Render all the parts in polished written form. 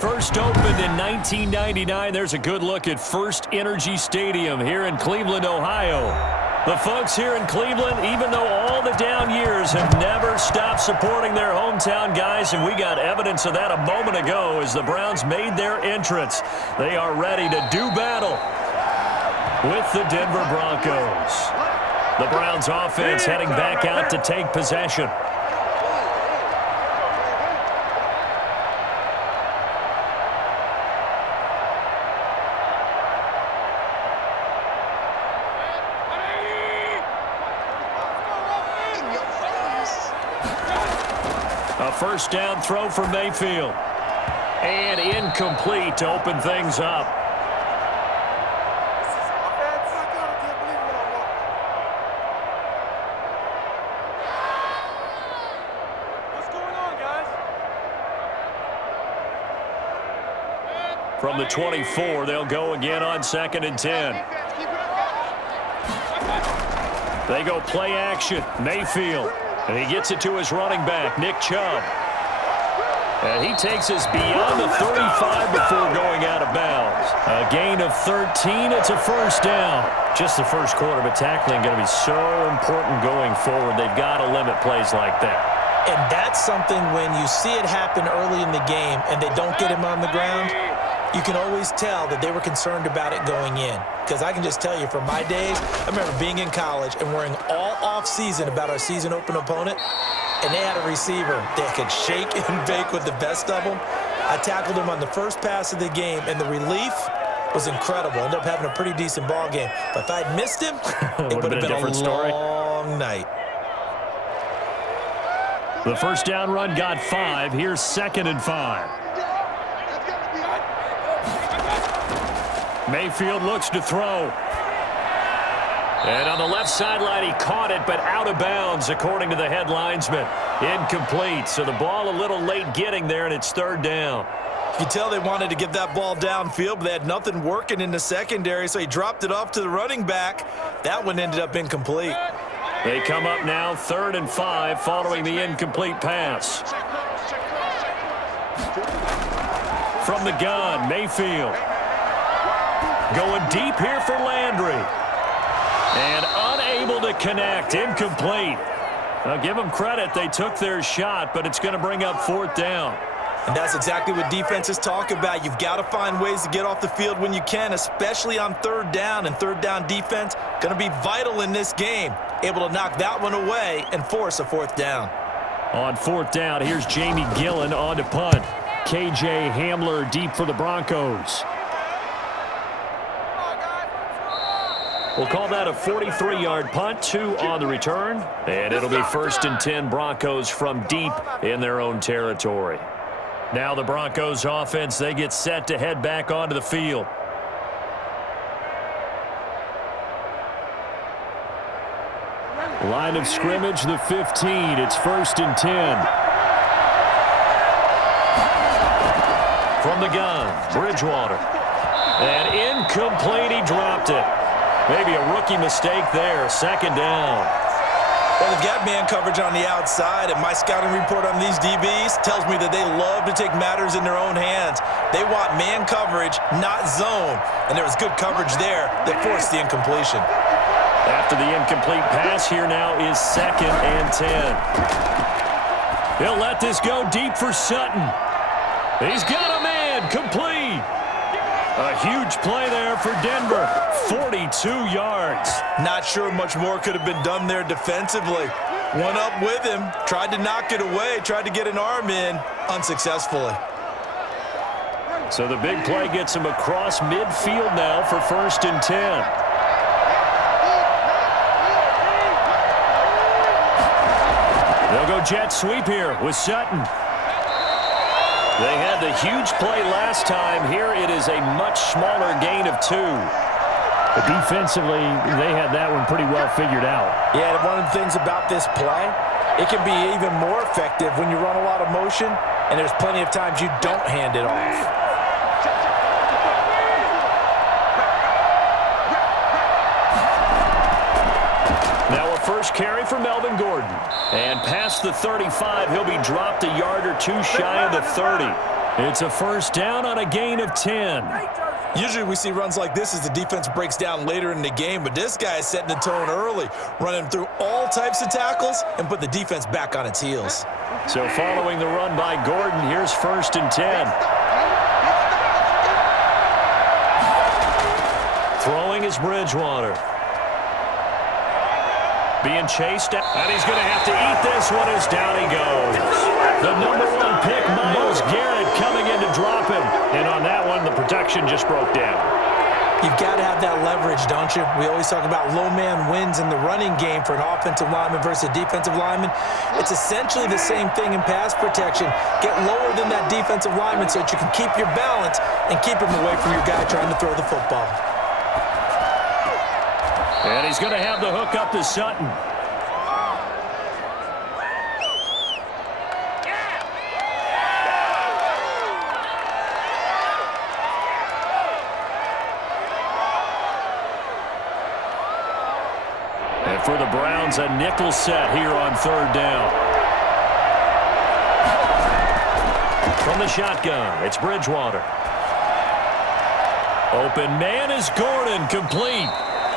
First opened in 1999. There's a good look at First Energy Stadium here in Cleveland, Ohio. The folks here in Cleveland, even though all the down years, have never stopped supporting their hometown guys, and we got evidence of that a moment ago as the Browns made their entrance. They are ready to do battle with the Denver Broncos. The Browns offense heading back out to take possession. A first down throw for Mayfield. And incomplete to open things up. What's going on, guys? From the 24, they'll go again on 2nd and 10. They go play action. Mayfield. And he gets it to his running back, Nick Chubb. And he takes us beyond the 35 before going out of bounds. A gain of 13. It's a first down. Just the first quarter, but tackling going to be so important going forward. They've got to limit plays like that. And that's something when you see it happen early in the game and they don't get him on the ground, you can always tell that they were concerned about it going in. Because I can just tell you from my days, I remember being in college and worrying all off-season about our season open opponent, and they had a receiver that could shake and bake with the best of them. I tackled him on the first pass of the game, and the relief was incredible. Ended up having a pretty decent ball game. But if I'd missed him, it would have been a long night. The first down run got 5. Here's 2nd and 5. Mayfield looks to throw. And on the left sideline, he caught it, but out of bounds, according to the head linesman. Incomplete. So the ball a little late getting there, and it's 3rd down. You can tell they wanted to get that ball downfield, but they had nothing working in the secondary, so he dropped it off to the running back. That one ended up incomplete. They come up now 3rd and 5 following the incomplete pass. From the gun, Mayfield. Going deep here for Landry. And unable to connect. Incomplete. I'll give them credit. They took their shot, but it's going to bring up 4th down. And that's exactly what defenses talk about. You've got to find ways to get off the field when you can, especially on 3rd down. And 3rd down defense going to be vital in this game. Able to knock that one away and force a 4th down. On 4th down, here's Jamie Gillen on to punt. KJ Hamler deep for the Broncos. We'll call that a 43-yard punt, 2 on the return. And it'll be 1st and 10 Broncos from deep in their own territory. Now the Broncos offense, they get set to head back onto the field. Line of scrimmage, the 15. It's 1st and 10. From the gun, Bridgewater. And incomplete, he dropped it. Maybe a rookie mistake there. 2nd down. Well, they've got man coverage on the outside, and my scouting report on these DBs tells me that they love to take matters in their own hands. They want man coverage, not zone. And there was good coverage there that forced the incompletion. After the incomplete pass, here now is 2nd and 10. He'll let this go deep for Sutton. He's got a man, complete. A huge play there for Denver, 42 yards. Not sure much more could have been done there defensively. Went up with him, tried to knock it away, tried to get an arm in, unsuccessfully. So the big play gets him across midfield now for 1st and 10. They'll go jet sweep here with Sutton. They had the huge play last time. Here it is a much smaller gain of 2. But defensively, they had that one pretty well figured out. Yeah, and one of the things about this play, it can be even more effective when you run a lot of motion, and there's plenty of times you don't hand it off. Now a first carry for Melvin Gordon. And past the 35, he'll be dropped a yard or 2 shy of the 30. It's a first down on a gain of 10. Usually we see runs like this as the defense breaks down later in the game, but this guy is setting the tone early, running through all types of tackles and put the defense back on its heels. So following the run by Gordon, here's first and 10. Throwing is Bridgewater. Being chased, and he's going to have to eat this one as down he goes. The #1 pick, Myles Garrett, coming in to drop him. And on that one, the protection just broke down. You've got to have that leverage, don't you? We always talk about low man wins in the running game for an offensive lineman versus a defensive lineman. It's essentially the same thing in pass protection. Get lower than that defensive lineman so that you can keep your balance and keep him away from your guy trying to throw the football. And he's going to have the hook up to Sutton. And for the Browns, a nickel set here on third down. From the shotgun, it's Bridgewater. Open man is Gordon, complete.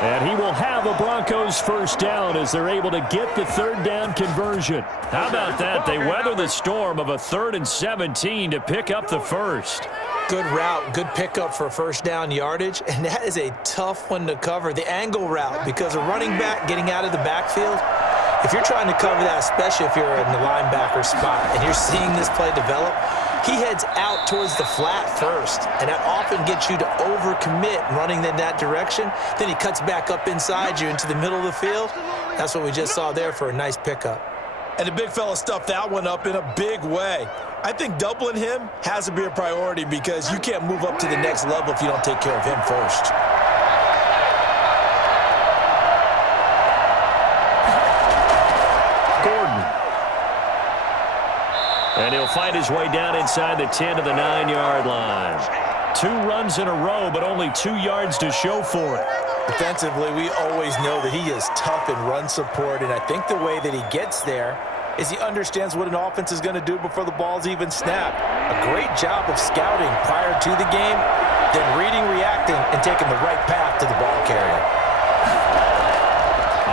And he will have a Broncos first down as they're able to get the third down conversion. How about that? They weather the storm of a 3rd and 17 to pick up the first. Good route, good pickup for first down yardage, and that is a tough one to cover. The angle route, because a running back getting out of the backfield, if you're trying to cover that, especially if you're in the linebacker spot and you're seeing this play develop, he heads out towards the flat first, and that often gets you to overcommit running in that direction. Then he cuts back up inside you into the middle of the field. That's what we just saw there for a nice pickup. And the big fella stuffed that one up in a big way. I think doubling him has to be a priority because you can't move up to the next level if you don't take care of him first. And he'll find his way down inside the 10 to the 9-yard line. 2 runs in a row, but only 2 yards to show for it. Defensively, we always know that he is tough in run support, and I think the way that he gets there is he understands what an offense is going to do before the ball's even snapped. A great job of scouting prior to the game, then reading, reacting, and taking the right path to the ball carrier.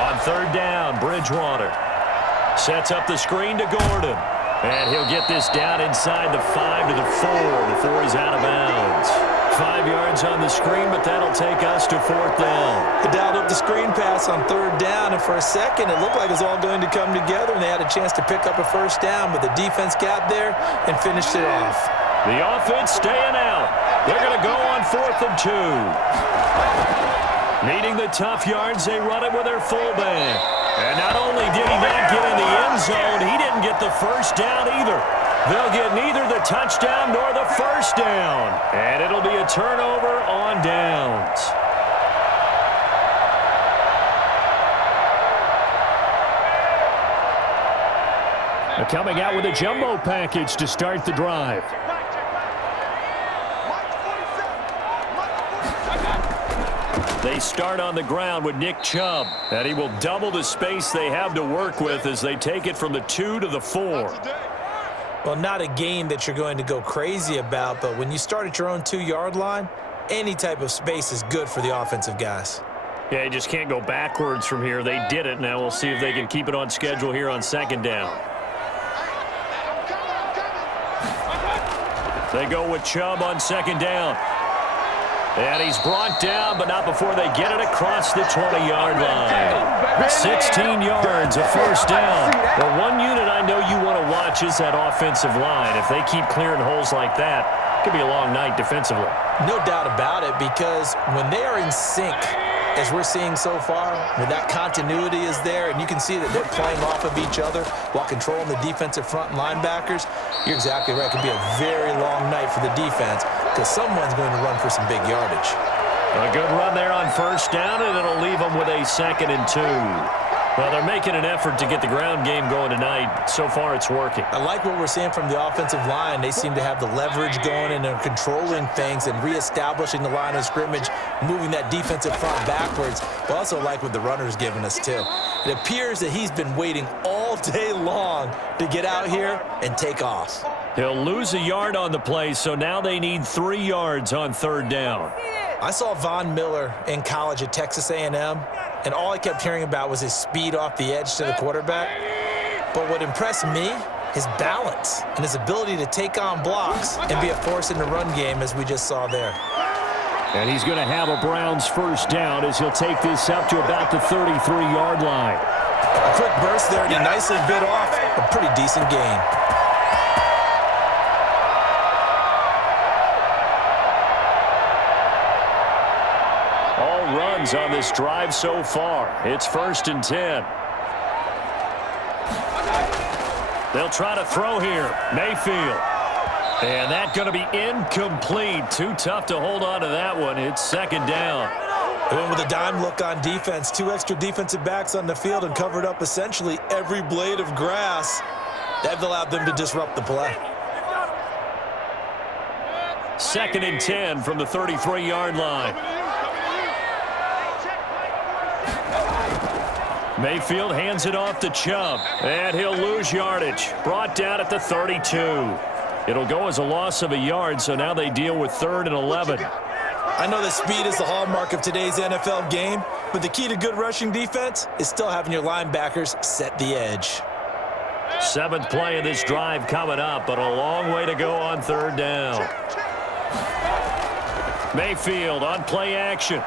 On third down, Bridgewater sets up the screen to Gordon. And he'll get this down inside the 5 to the 4 before he's out of bounds. 5 yards on the screen, but that'll take us to 4th down. They dialed up the screen pass on third down, and for a second it looked like it was all going to come together, and they had a chance to pick up a first down, but the defense got there and finished it off. The offense staying out. They're going to go on 4th and 2. Needing the tough yards, they run it with their fullback. And not only did he not get in the end zone, he didn't get the first down either. They'll get neither the touchdown nor the first down. And it'll be a turnover on downs. They're coming out with a jumbo package to start the drive. They start on the ground with Nick Chubb, and he will double the space they have to work with as they take it from the 2 to the 4. Well, not a game that you're going to go crazy about, but when you start at your own 2-yard line, any type of space is good for the offensive guys. Yeah, you just can't go backwards from here. They did it. Now we'll see if they can keep it on schedule here on 2nd down. They go with Chubb on 2nd down. And he's brought down, but not before they get it across the 20-yard line. 16 yards, a first down. Well, one unit I know you want to watch is that offensive line. If they keep clearing holes like that, it could be a long night defensively. No doubt about it, because when they are in sync, as we're seeing so far, when that continuity is there, and you can see that they're playing off of each other while controlling the defensive front linebackers, you're exactly right. It could be a very long night for the defense because someone's going to run for some big yardage. A good run there on first down, and it'll leave them with a 2nd and 2. Well, they're making an effort to get the ground game going tonight. So far, it's working. I like what we're seeing from the offensive line. They seem to have the leverage going and are controlling things and reestablishing the line of scrimmage, moving that defensive front backwards. But also like what the runner's giving us, too. It appears that he's been waiting all day long to get out here and take off. He'll lose a yard on the play, so now they need 3 yards on 3rd down. I saw Von Miller in college at Texas A&M, and all I kept hearing about was his speed off the edge to the quarterback. But what impressed me, his balance and his ability to take on blocks and be a force in the run game, as we just saw there. And he's going to have a Browns 1st down as he'll take this up to about the 33-yard line. A quick burst there, and he nicely bit off a pretty decent gain. All runs on this drive so far. It's 1st and 10. They'll try to throw here. Mayfield. And that's going to be incomplete. Too tough to hold on to that one. It's 2nd down. They went with a dime look on defense. 2 extra defensive backs on the field and covered up essentially every blade of grass. That allowed them to disrupt the play. 2nd and 10 from the 33-yard line. Mayfield hands it off to Chubb, and he'll lose yardage. Brought down at the 32. It'll go as a loss of a yard, so now they deal with 3rd and 11. I know that speed is the hallmark of today's NFL game, but the key to good rushing defense is still having your linebackers set the edge. 7th play of this drive coming up, but a long way to go on 3rd down. Mayfield on play action.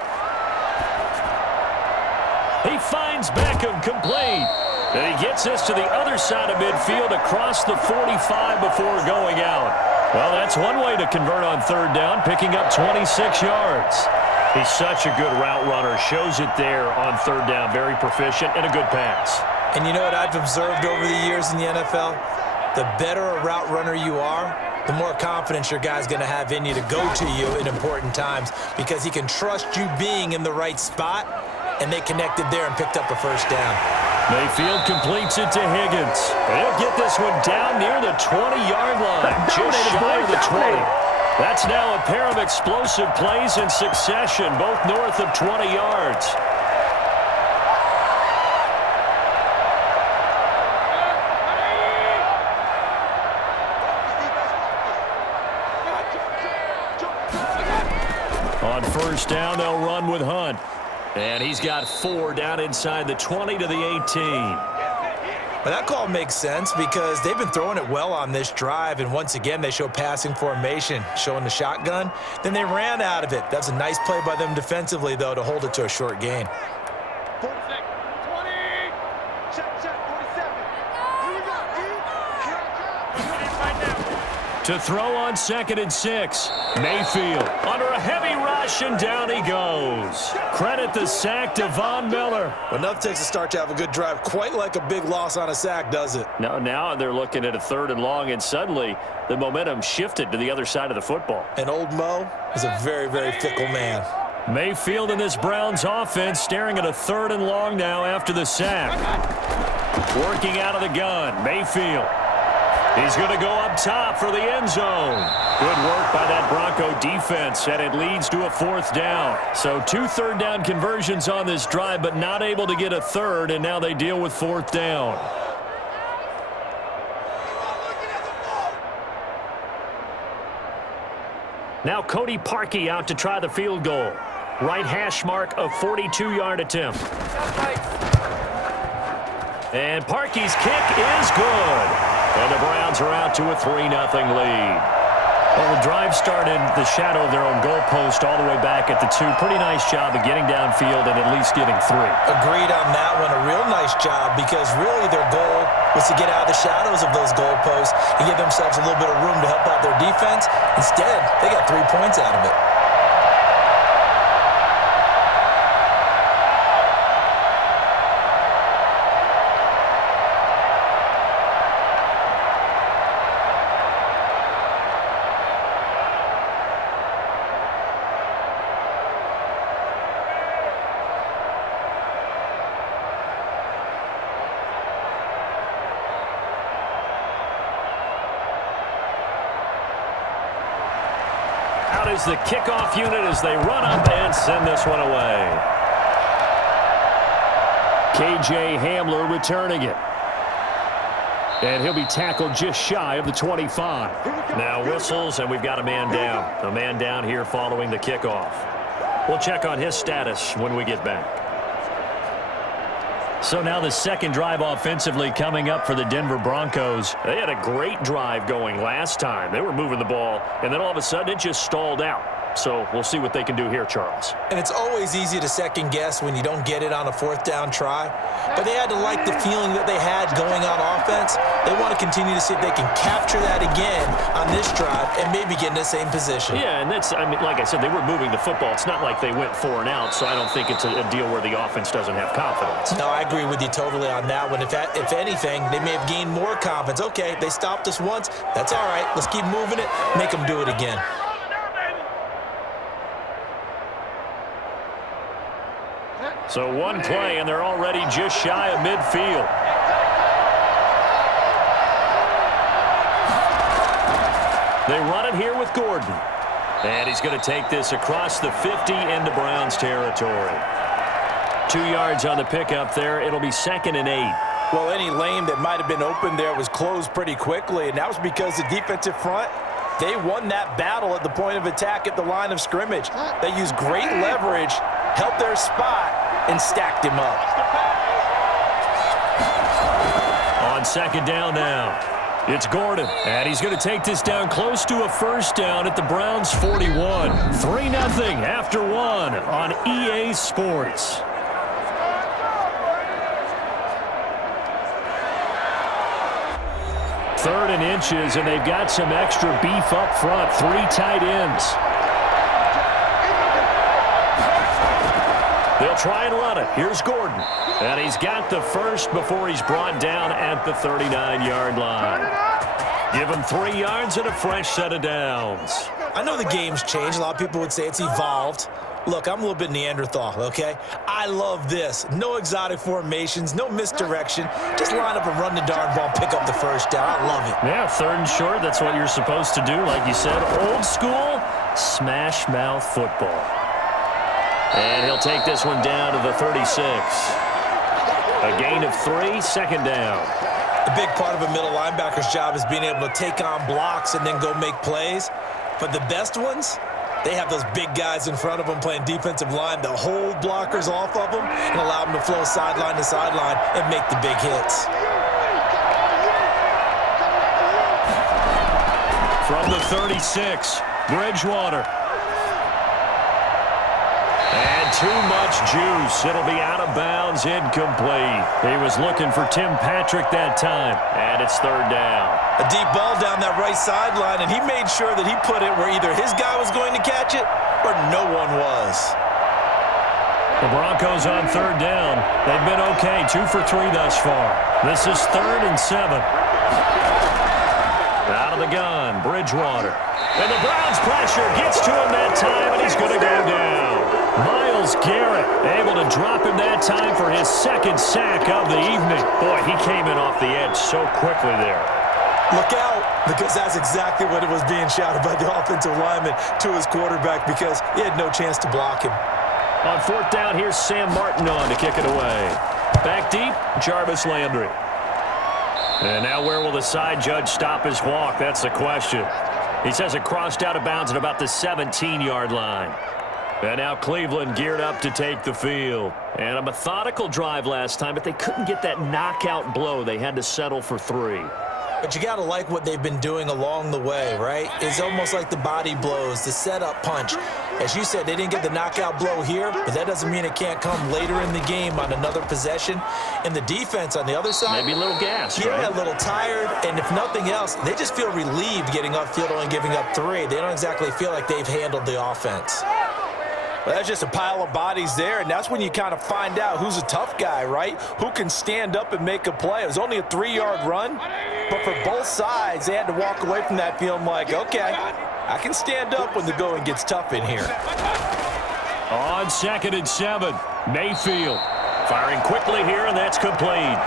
He finds Beckham complete. And he gets this to the other side of midfield across the 45 before going out. Well, that's one way to convert on 3rd down, picking up 26 yards. He's such a good route runner. Shows it there on 3rd down. Very proficient and a good pass. And you know what I've observed over the years in the NFL? The better a route runner you are, the more confidence your guy's going to have in you to go to you in important times because he can trust you being in the right spot, and they connected there and picked up a 1st down. Mayfield completes it to Higgins. He'll get this one down near the 20-yard line, just shy of the 20. That's now a pair of explosive plays in succession, both north of 20 yards. On 1st down, they'll run with Hunt. And he's got 4 down inside the 20 to the 18. But that call makes sense because they've been throwing it well on this drive, and once again they show passing formation, showing the shotgun. Then they ran out of it. That's a nice play by them defensively, though, to hold it to a short gain. 40 seconds. 20. Check. 47. Here we go. To throw on 2nd and 6. Mayfield under a heavy rush, and down he goes. Credit the sack to Von Miller. Well, enough takes a start to have a good drive. Quite like a big loss on a sack, does it? Now they're looking at a 3rd and long, and suddenly the momentum shifted to the other side of the football. And old Mo is a very, very fickle man. Mayfield in this Browns offense staring at a 3rd and long now after the sack. Working out of the gun, Mayfield. He's going to go up top for the end zone. Good work by that Bronco defense, and it leads to a 4th down. So 2 3rd down conversions on this drive, but not able to get a 3rd, and now they deal with 4th down. Now Cody Parkey out to try the field goal. Right hash mark of 42-yard attempt. And Parkey's kick is good. And the Browns are out to a 3-0 lead. Well, the drive started the shadow of their own goalpost all the way back at the 2. Pretty nice job of getting downfield and at least getting 3. Agreed on that one. A real nice job because really their goal was to get out of the shadows of those goalposts and give themselves a little bit of room to help out their defense. Instead, they got 3 points out of it. Is the kickoff unit as they run up and send this one away. KJ Hamler returning it. And he'll be tackled just shy of the 25. Now whistles, and we've got a man down. A man down here following the kickoff. We'll check on his status when we get back. So now the second drive offensively coming up for the Denver Broncos. They had a great drive going last time. They were moving the ball, and then all of a sudden it just stalled out. So we'll see what they can do here, Charles. And it's always easy to second guess when you don't get it on a fourth down try. But they had to like the feeling that they had going on offense. They want to continue to see if they can capture that again on this drive and maybe get in the same position. Yeah, and that's, I mean, like I said, they were moving the football. It's not like they went 4 and out, so I don't think it's a deal where the offense doesn't have confidence. No, I agree with you totally on that one. If anything, they may have gained more confidence. Okay, they stopped us once. That's all right. Let's keep moving it. Make them do it again. So one play, and they're already just shy of midfield. They run it here with Gordon. And he's going to take this across the 50 into Browns territory. 2 yards on the pickup there. It'll be 2nd and 8. Well, any lane that might have been open there was closed pretty quickly, and that was because the defensive front, they won that battle at the point of attack at the line of scrimmage. They used great leverage, held their spot, and stacked him up. On 2nd down now, it's Gordon. And he's going to take this down close to a first down at the Browns 41. 3-0 after 1 on EA Sports. Third and inches, and they've got some extra beef up front. 3 tight ends. They'll try and run it. Here's Gordon. And he's got the first before he's brought down at the 39-yard line. Give him 3 yards and a fresh set of downs. I know the game's changed. A lot of people would say it's evolved. Look, I'm a little bit Neanderthal, okay? I love this. No exotic formations, no misdirection. Just line up and run the darn ball, pick up the first down. I love it. Yeah, 3rd and short. That's what you're supposed to do. Like you said, old school, smash mouth football. And he'll take this one down to the 36. A gain of 3, 2nd down. A big part of a middle linebacker's job is being able to take on blocks and then go make plays. But the best ones, they have those big guys in front of them playing defensive line that hold blockers off of them and allow them to flow sideline to sideline and make the big hits. From the 36, Bridgewater. And too much juice. It'll be out of bounds, incomplete. He was looking for Tim Patrick that time, and it's 3rd down. A deep ball down that right sideline, and he made sure that he put it where either his guy was going to catch it or no one was. The Broncos on 3rd down. They've been okay, 2 for 3 thus far. This is 3rd and 7. Out of the gun, Bridgewater. And the Browns pressure gets to him that time, and he's going to go down. Myles Garrett able to drop him that time for his 2nd sack of the evening. Boy, he came in off the edge so quickly there. Look out, because that's exactly what it was being shouted by the offensive lineman to his quarterback because he had no chance to block him. On 4th down, here's Sam Martin on to kick it away. Back deep, Jarvis Landry. And now where will the side judge stop his walk? That's the question. He says it crossed out of bounds at about the 17-yard line. And now Cleveland geared up to take the field. And a methodical drive last time, but they couldn't get that knockout blow. They had to settle for 3. But you got to like what they've been doing along the way, right? It's almost like the body blows, the setup punch. As you said, they didn't get the knockout blow here, but that doesn't mean it can't come later in the game on another possession. And the defense on the other side, maybe a little gas, yeah, right? A little tired, and if nothing else, they just feel relieved getting upfield only giving up 3. They don't exactly feel like they've handled the offense. Well, that's just a pile of bodies there, and that's when you kind of find out who's a tough guy, right? Who can stand up and make a play. It was only a 3-yard run, but for both sides, they had to walk away from that feeling like, okay, I can stand up when the going gets tough in here. On 2nd and 7, Mayfield firing quickly here, and that's complete.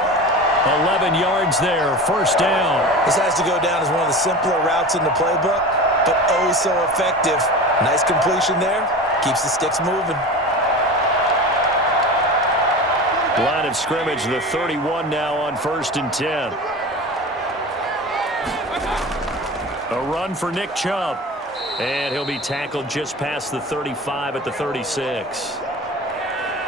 11 yards there, 1st down. This has to go down as one of the simpler routes in the playbook, but oh so effective. Nice completion there. Keeps the sticks moving. Line of scrimmage, the 31 now on 1st and 10. A run for Nick Chubb. And he'll be tackled just past the 35 at the 36.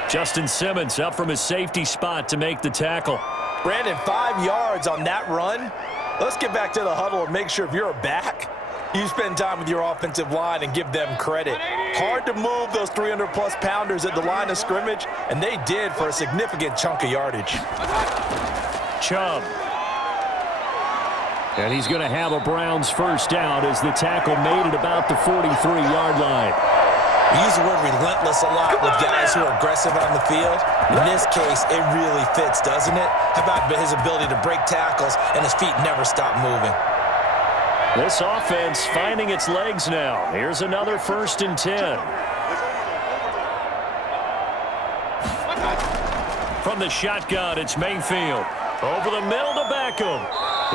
Justin Simmons up from his safety spot to make the tackle. Brandon, 5 yards on that run. Let's get back to the huddle and make sure if you're a back, you spend time with your offensive line and give them credit. Hard to move those 300-plus pounders at the line of scrimmage, and they did for a significant chunk of yardage. Chubb. And he's going to have a Browns first down as the tackle made at about the 43-yard line. We use the word relentless a lot with guys who are aggressive on the field. In this case, it really fits, doesn't it? How about his ability to break tackles and his feet never stop moving? This offense finding its legs now. Here's another 1st and 10. From the shotgun, it's Mayfield. Over the middle to Beckham.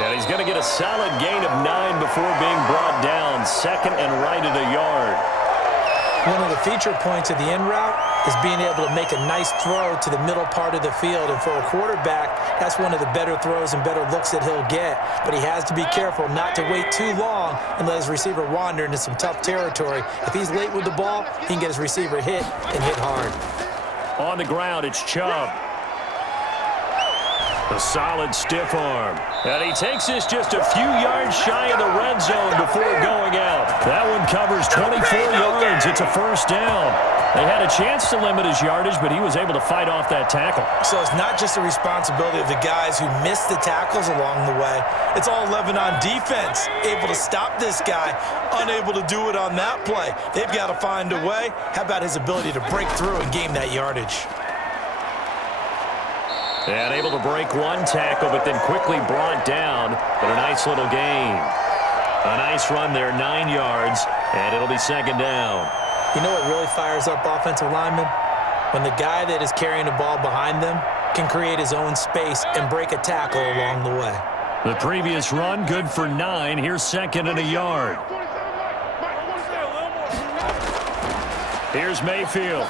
And he's going to get a solid gain of 9 before being brought down. 2nd and right at a yard. One of the feature points of the in route is being able to make a nice throw to the middle part of the field. And for a quarterback, that's one of the better throws and better looks that he'll get. But he has to be careful not to wait too long and let his receiver wander into some tough territory. If he's late with the ball, he can get his receiver hit and hit hard. On the ground, it's Chubb. A solid stiff arm. And he takes this just a few yards shy of the red zone before going out. That one covers 24 yards. It's a 1st down. They had a chance to limit his yardage, but he was able to fight off that tackle. So it's not just the responsibility of the guys who missed the tackles along the way. It's all 11 on defense, able to stop this guy, unable to do it on that play. They've got to find a way. How about his ability to break through and gain that yardage? And able to break one tackle, but then quickly brought down. But a nice little gain. A nice run there, 9 yards, and it'll be 2nd down. You know what really fires up offensive linemen? When the guy that is carrying the ball behind them can create his own space and break a tackle along the way. The previous run, good for 9. Here's 2nd and a yard. Here's Mayfield.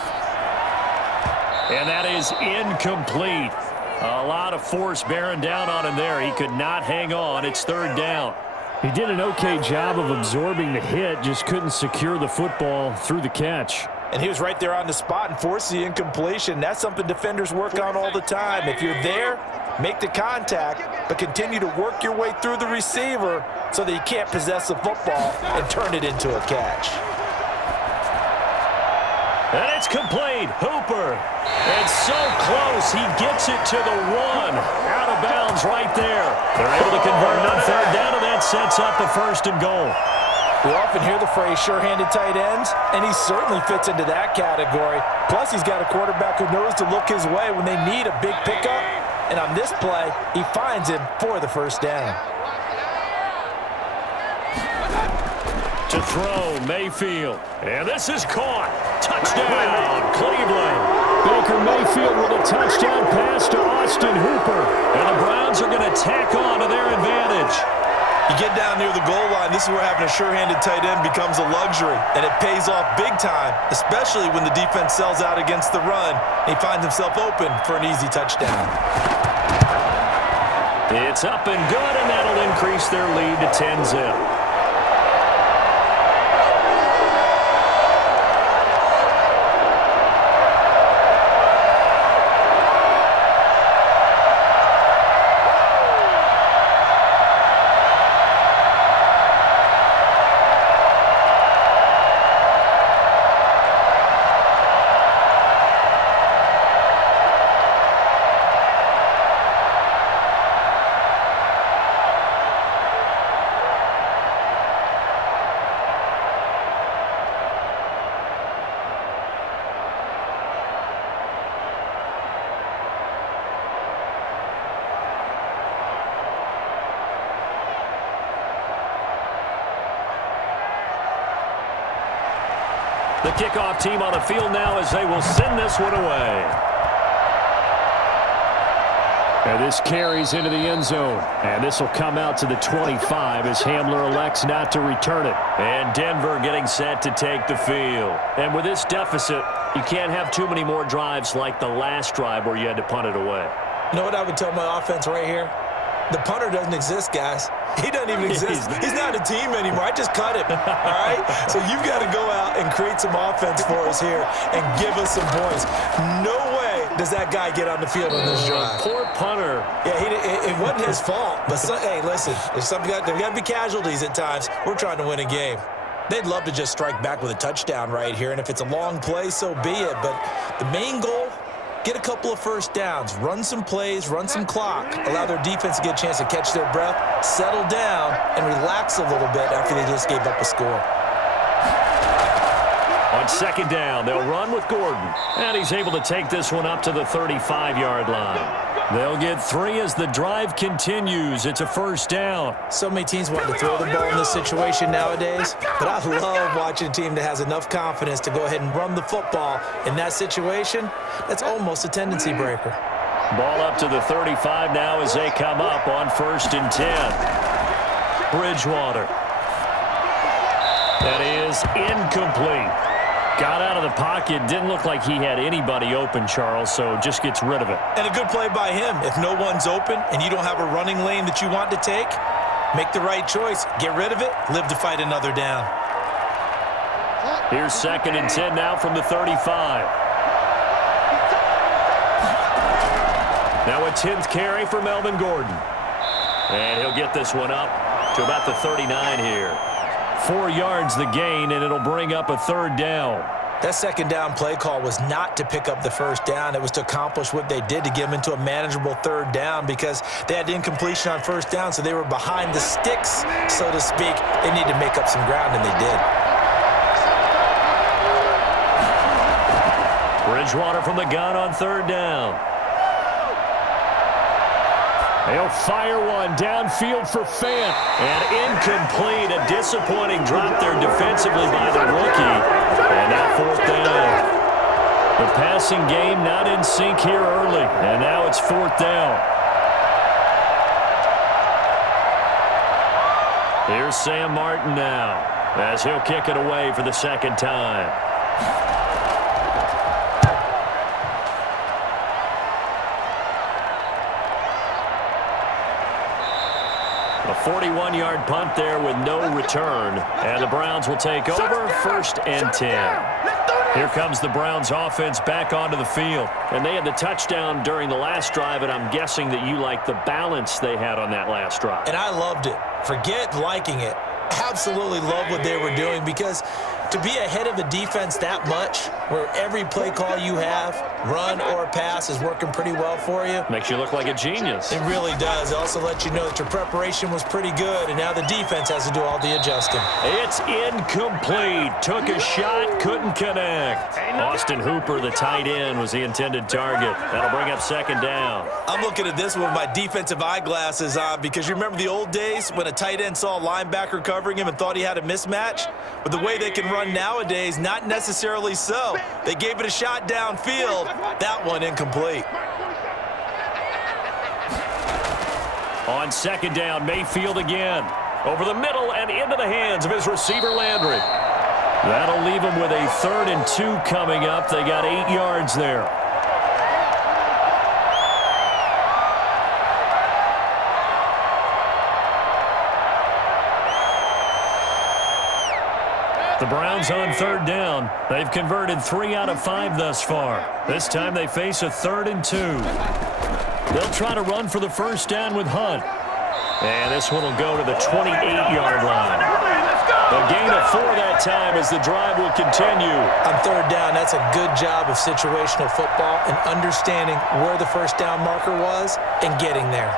And that is incomplete. A lot of force bearing down on him there. He could not hang on. It's 3rd down. He did an okay job of absorbing the hit, just couldn't secure the football through the catch. And he was right there on the spot and forced the incompletion. That's something defenders work on all the time. If you're there, make the contact, but continue to work your way through the receiver so that you can't possess the football and turn it into a catch. And it's complete. Hooper. It's so close. He gets it to the 1. Out of bounds right there. They're able to convert on 3rd down, and that sets up the 1st and goal. We often hear the phrase sure-handed tight ends, and he certainly fits into that category. Plus, he's got a quarterback who knows to look his way when they need a big pickup. And on this play, he finds him for the 1st down. To throw, Mayfield. And this is caught. Touchdown, Cleveland. Baker Mayfield with a touchdown pass to Austin Hooper. And the Browns are going to tack on to their advantage. You get down near the goal line, this is where having a sure-handed tight end becomes a luxury, and it pays off big time, especially when the defense sells out against the run, and he finds himself open for an easy touchdown. It's up and good, and that'll increase their lead to 10-zip. The kickoff team on the field now as they will send this one away. And this carries into the end zone. And this will come out to the 25 as Hamler elects not to return it. And Denver getting set to take the field. And with this deficit, you can't have too many more drives like the last drive where you had to punt it away. You know what I would tell my offense right here? The punter doesn't exist, guys. He doesn't even exist. He's not a team anymore. I just cut him, all right? So you've got to go out and create some offense for us here and give us some points. No way does that guy get on the field on this drive. Poor punter. Yeah, it wasn't his fault. But, hey, listen, there's got to be casualties at times. We're trying to win a game. They'd love to just strike back with a touchdown right here, and if it's a long play, so be it. But the main goal, get a couple of first downs, run some plays, run some clock, allow their defense to get a chance to catch their breath, settle down, and relax a little bit after they just gave up a score. On second down, they'll run with Gordon. And he's able to take this one up to the 35-yard line. They'll get 3 as the drive continues. It's a first down. So many teams want to throw the ball in this situation nowadays, but I love watching a team that has enough confidence to go ahead and run the football. In that situation, that's almost a tendency breaker. Ball up to the 35 now as they come up on 1st and 10. Bridgewater. That is incomplete. Got out of the pocket. Didn't look like he had anybody open, Charles, so just gets rid of it. And a good play by him. If no one's open and you don't have a running lane that you want to take, make the right choice. Get rid of it. Live to fight another down. Here's 2nd and 10 now from the 35. Now a 10th carry for Melvin Gordon. And he'll get this one up to about the 39 here. 4 yards the gain, and it'll bring up a 3rd down. That second down play call was not to pick up the first down. It was to accomplish what they did to get them into a manageable 3rd down because they had incompletion on 1st down, so they were behind the sticks, so to speak. They needed to make up some ground, and they did. Bridgewater from the gun on 3rd down. They'll fire one downfield for Fant. And incomplete. A disappointing drop there defensively by the rookie. And now 4th down. The passing game not in sync here early. And now it's 4th down. Here's Sam Martin now as he'll kick it away for the 2nd time. A 41-yard punt there with no return. And the Browns will take over 1st and 10. Here comes the Browns offense back onto the field. And they had the touchdown during the last drive, and I'm guessing that you like the balance they had on that last drive. And I loved it. Forget liking it. Absolutely love what they were doing because to be ahead of a defense that much, where every play call you have, run or pass, is working pretty well for you. Makes you look like a genius. It really does. It also lets you know that your preparation was pretty good, and now the defense has to do all the adjusting. It's incomplete. Took a shot, couldn't connect. Austin Hooper, the tight end, was the intended target. That'll bring up 2nd down. I'm looking at this with my defensive eyeglasses on because you remember the old days when a tight end saw a linebacker covering him and thought he had a mismatch? But the way they can run nowadays, not necessarily so. They gave it a shot downfield. That one incomplete. On 2nd down, Mayfield again. Over the middle and into the hands of his receiver, Landry. That'll leave him with a 3rd and 2 coming up. They got 8 yards there. The Browns on 3rd down. They've converted 3 out of 5 thus far. This time they face a 3rd and 2. They'll try to run for the first down with Hunt. And this one will go to the 28-yard line. A gain of 4 that time as the drive will continue. On 3rd down, that's a good job of situational football and understanding where the first down marker was and getting there.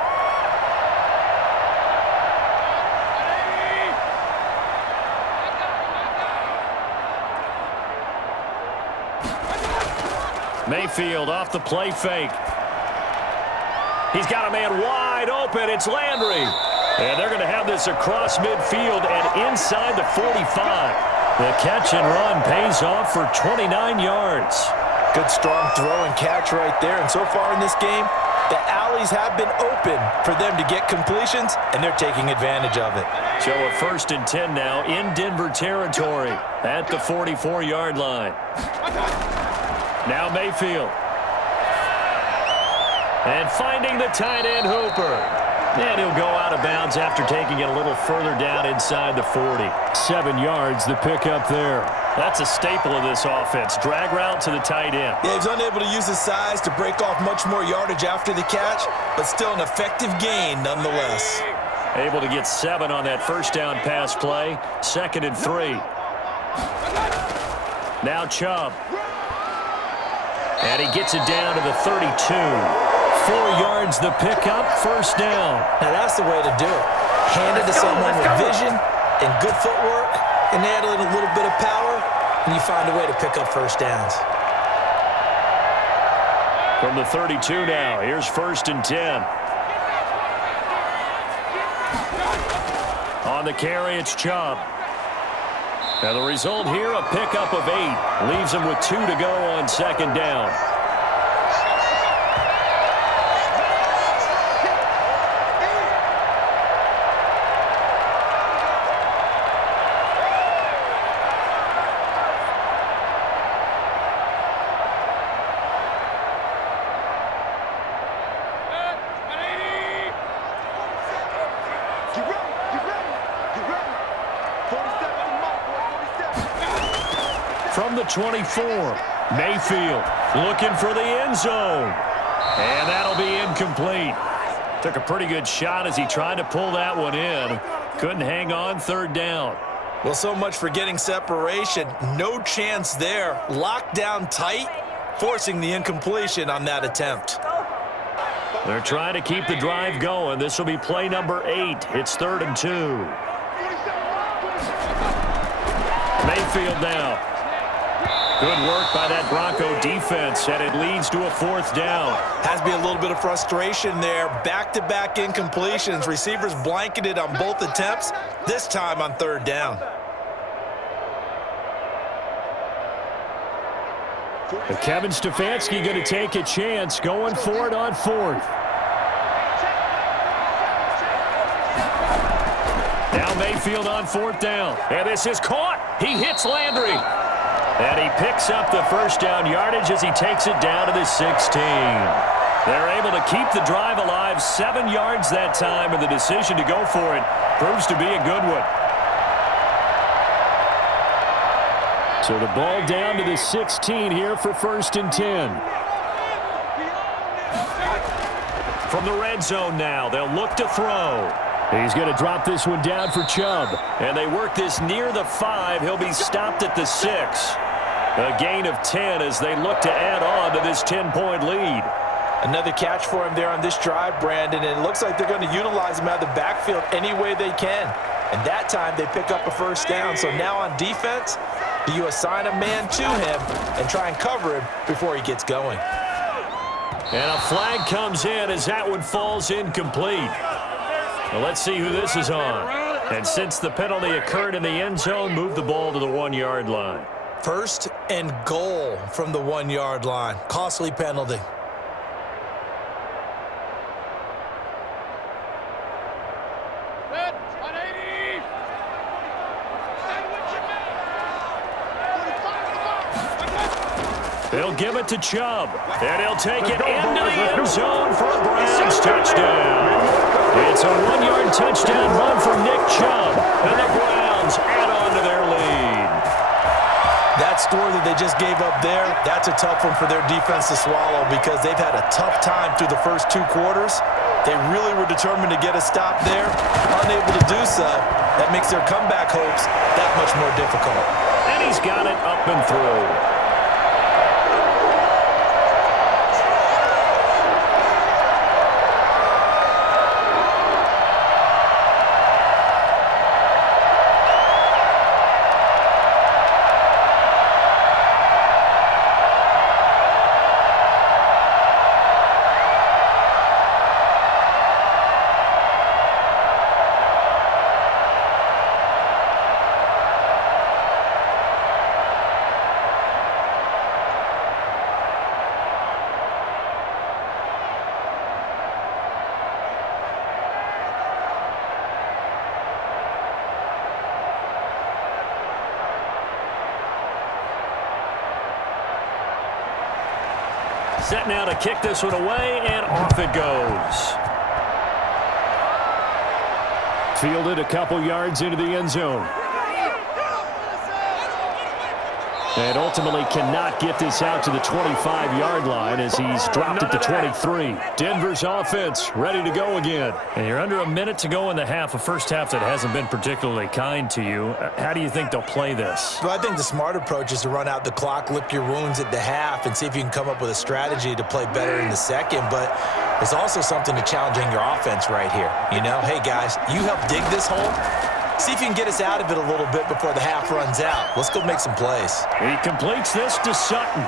Mayfield off the play fake. He's got a man wide open. It's Landry. And they're going to have this across midfield and inside the 45. The catch and run pays off for 29 yards. Good strong throw and catch right there. And so far in this game, the alleys have been open for them to get completions, and they're taking advantage of it. So a 1st and 10 now in Denver territory at the 44-yard line. Now Mayfield. And finding the tight end, Hooper. And he'll go out of bounds after taking it a little further down inside the 40. 7 yards, the pickup there. That's a staple of this offense. Drag route to the tight end. Yeah, he's unable to use his size to break off much more yardage after the catch, but still an effective gain nonetheless. Able to get 7 on that first down pass play. 2nd and 3. Now Chubb. And he gets it down to the 32. 4 yards the pickup, first down. Now that's the way to do it. Hand it to someone with vision and good footwork, and add in a little bit of power, and you find a way to pick up first downs. From the 32 now, here's 1st and 10. On the carry, it's Chubb. Now the result here, a pickup of 8. Leaves him with 2 to go on 2nd down. From the 24, Mayfield looking for the end zone. And that'll be incomplete. Took a pretty good shot as he tried to pull that one in. Couldn't hang on, 3rd down. Well, so much for getting separation. No chance there. Locked down tight, forcing the incompletion on that attempt. They're trying to keep the drive going. This will be play number 8. It's 3rd and 2. Mayfield now. Good work by that Bronco defense, and it leads to a 4th down. Has to be a little bit of frustration there. Back-to-back incompletions. Receivers blanketed on both attempts, this time on 3rd down. But Kevin Stefanski going to take a chance, going for it on 4th. Now Mayfield on 4th down. And this is caught. He hits Landry. And he picks up the first down yardage as he takes it down to the 16. They're able to keep the drive alive, 7 yards that time, and the decision to go for it proves to be a good one. So the ball down to the 16 here for 1st and 10. From the red zone now, they'll look to throw. He's going to drop this one down for Chubb. And they work this near the 5. He'll be stopped at the 6. A gain of 10 as they look to add on to this 10-point lead. Another catch for him there on this drive, Brandon, and it looks like they're going to utilize him out of the backfield any way they can. And that time they pick up a first down. So now on defense, you assign a man to him and try and cover him before he gets going. And a flag comes in as that one falls incomplete. Well, let's see who this is on. And since the penalty occurred in the end zone, move the ball to the 1-yard line. 1st and goal from the 1-yard line. Costly penalty. They'll give it to Chubb, and he'll take it into the end zone for a Browns touchdown. It's a 1-yard touchdown run for Nick Chubb, and the Browns add on to their lead. That score that they just gave up there, that's a tough one for their defense to swallow because they've had a tough time through the first 2 quarters. They really were determined to get a stop there, unable to do so. That makes their comeback hopes that much more difficult. And he's got it up and through. Set now to kick this one away, and off it goes. Fielded a couple yards into the end zone. And ultimately cannot get this out to the 25-yard line as he's dropped at the 23. Denver's offense ready to go again. And you're under a minute to go in the half, a first half that hasn't been particularly kind to you. How do you think they'll play this? Well, I think the smart approach is to run out the clock, lick your wounds at the half, and see if you can come up with a strategy to play better in the second. But there's also something to challenging your offense right here. You know, hey, guys, you help dig this hole. See if you can get us out of it a little bit before the half runs out. Let's go make some plays. He completes this to Sutton.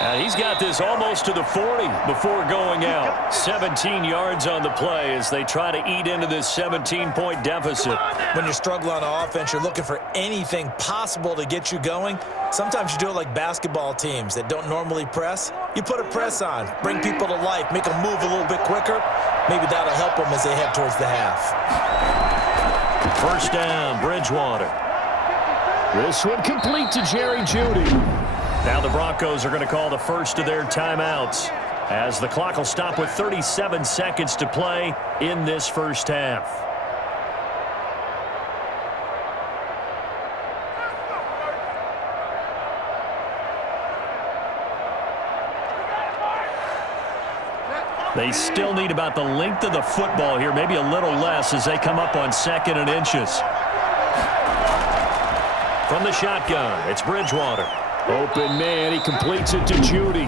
And he's got this almost to the 40 before going out. 17 yards on the play as they try to eat into this 17-point deficit. When you're struggling on offense, you're looking for anything possible to get you going. Sometimes you do it like basketball teams that don't normally press. You put a press on, bring people to life, make them move a little bit quicker. Maybe that'll help them as they head towards the half. First down, Bridgewater. This one complete to Jerry Jeudy. Now the Broncos are going to call the first of their timeouts as the clock will stop with 37 seconds to play in this first half. They still need about the length of the football here, maybe a little less as they come up on 2nd and inches. From the shotgun, it's Bridgewater. Open man, he completes it to Jeudy.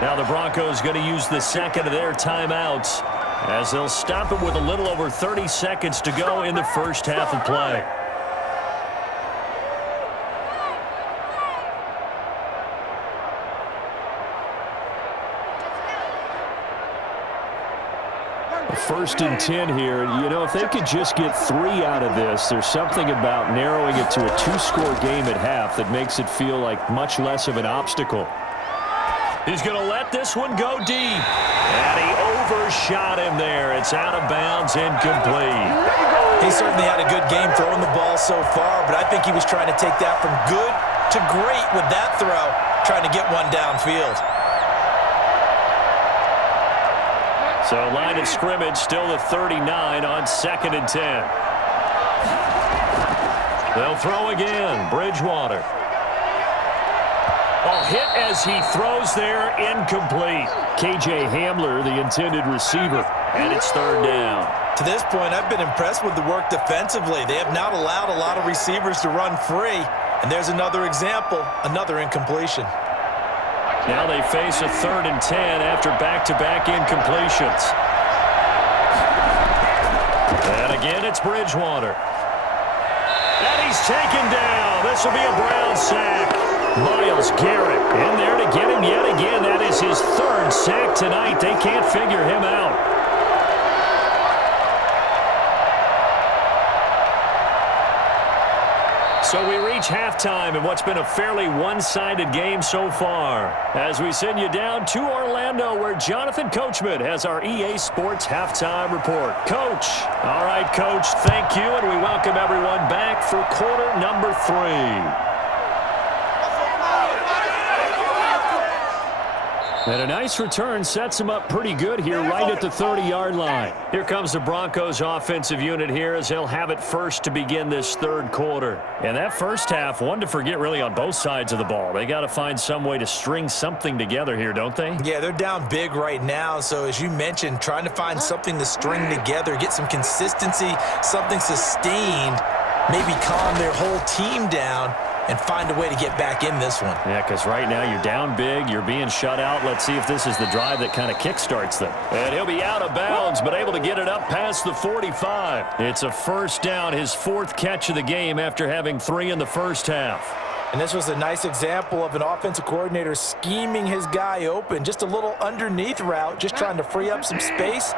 Now the Broncos going to use the second of their timeouts as they'll stop it with a little over 30 seconds to go in the first half of play. First and 10 here. You know, if they could just get 3 out of this, there's something about narrowing it to a 2-score game at half that makes it feel like much less of an obstacle. He's going to let this one go deep. And he overshot him there. It's out of bounds, incomplete. He certainly had a good game throwing the ball so far, but I think he was trying to take that from good to great with that throw, trying to get one downfield. So line of scrimmage still the 39 on 2nd and 10. They'll throw again. Bridgewater. Oh, hit as he throws there, incomplete. KJ Hamler, the intended receiver, and it's 3rd down. To this point, I've been impressed with the work defensively. They have not allowed a lot of receivers to run free. And there's another example, another incompletion. Now they face a 3rd and 10 after back-to-back incompletions. And again, it's Bridgewater. And he's taken down. This will be a Brown sack. Myles Garrett in there to get him yet again. That is his 3rd sack tonight. They can't figure him out. So we reach halftime in what's been a fairly one-sided game so far. As we send you down to Orlando, where Jonathan Coachman has our EA Sports Halftime Report. Coach. All right, Coach, thank you, and we welcome everyone back for quarter number 3. And a nice return sets him up pretty good here right at the 30-yard line. Here comes the Broncos offensive unit here as they'll have it first to begin this 3rd quarter. And that first half, one to forget really on both sides of the ball. They got to find some way to string something together here, don't they? Yeah, they're down big right now. So as you mentioned, trying to find something to string together, get some consistency, something sustained, maybe calm their whole team down and find a way to get back in this one. Yeah, because right now you're down big, you're being shut out. Let's see if this is the drive that kind of kickstarts them. And he'll be out of bounds, but able to get it up past the 45. It's a first down, his 4th catch of the game after having 3 in the first half. And this was a nice example of an offensive coordinator scheming his guy open. Just a little underneath route, just trying to free up some space,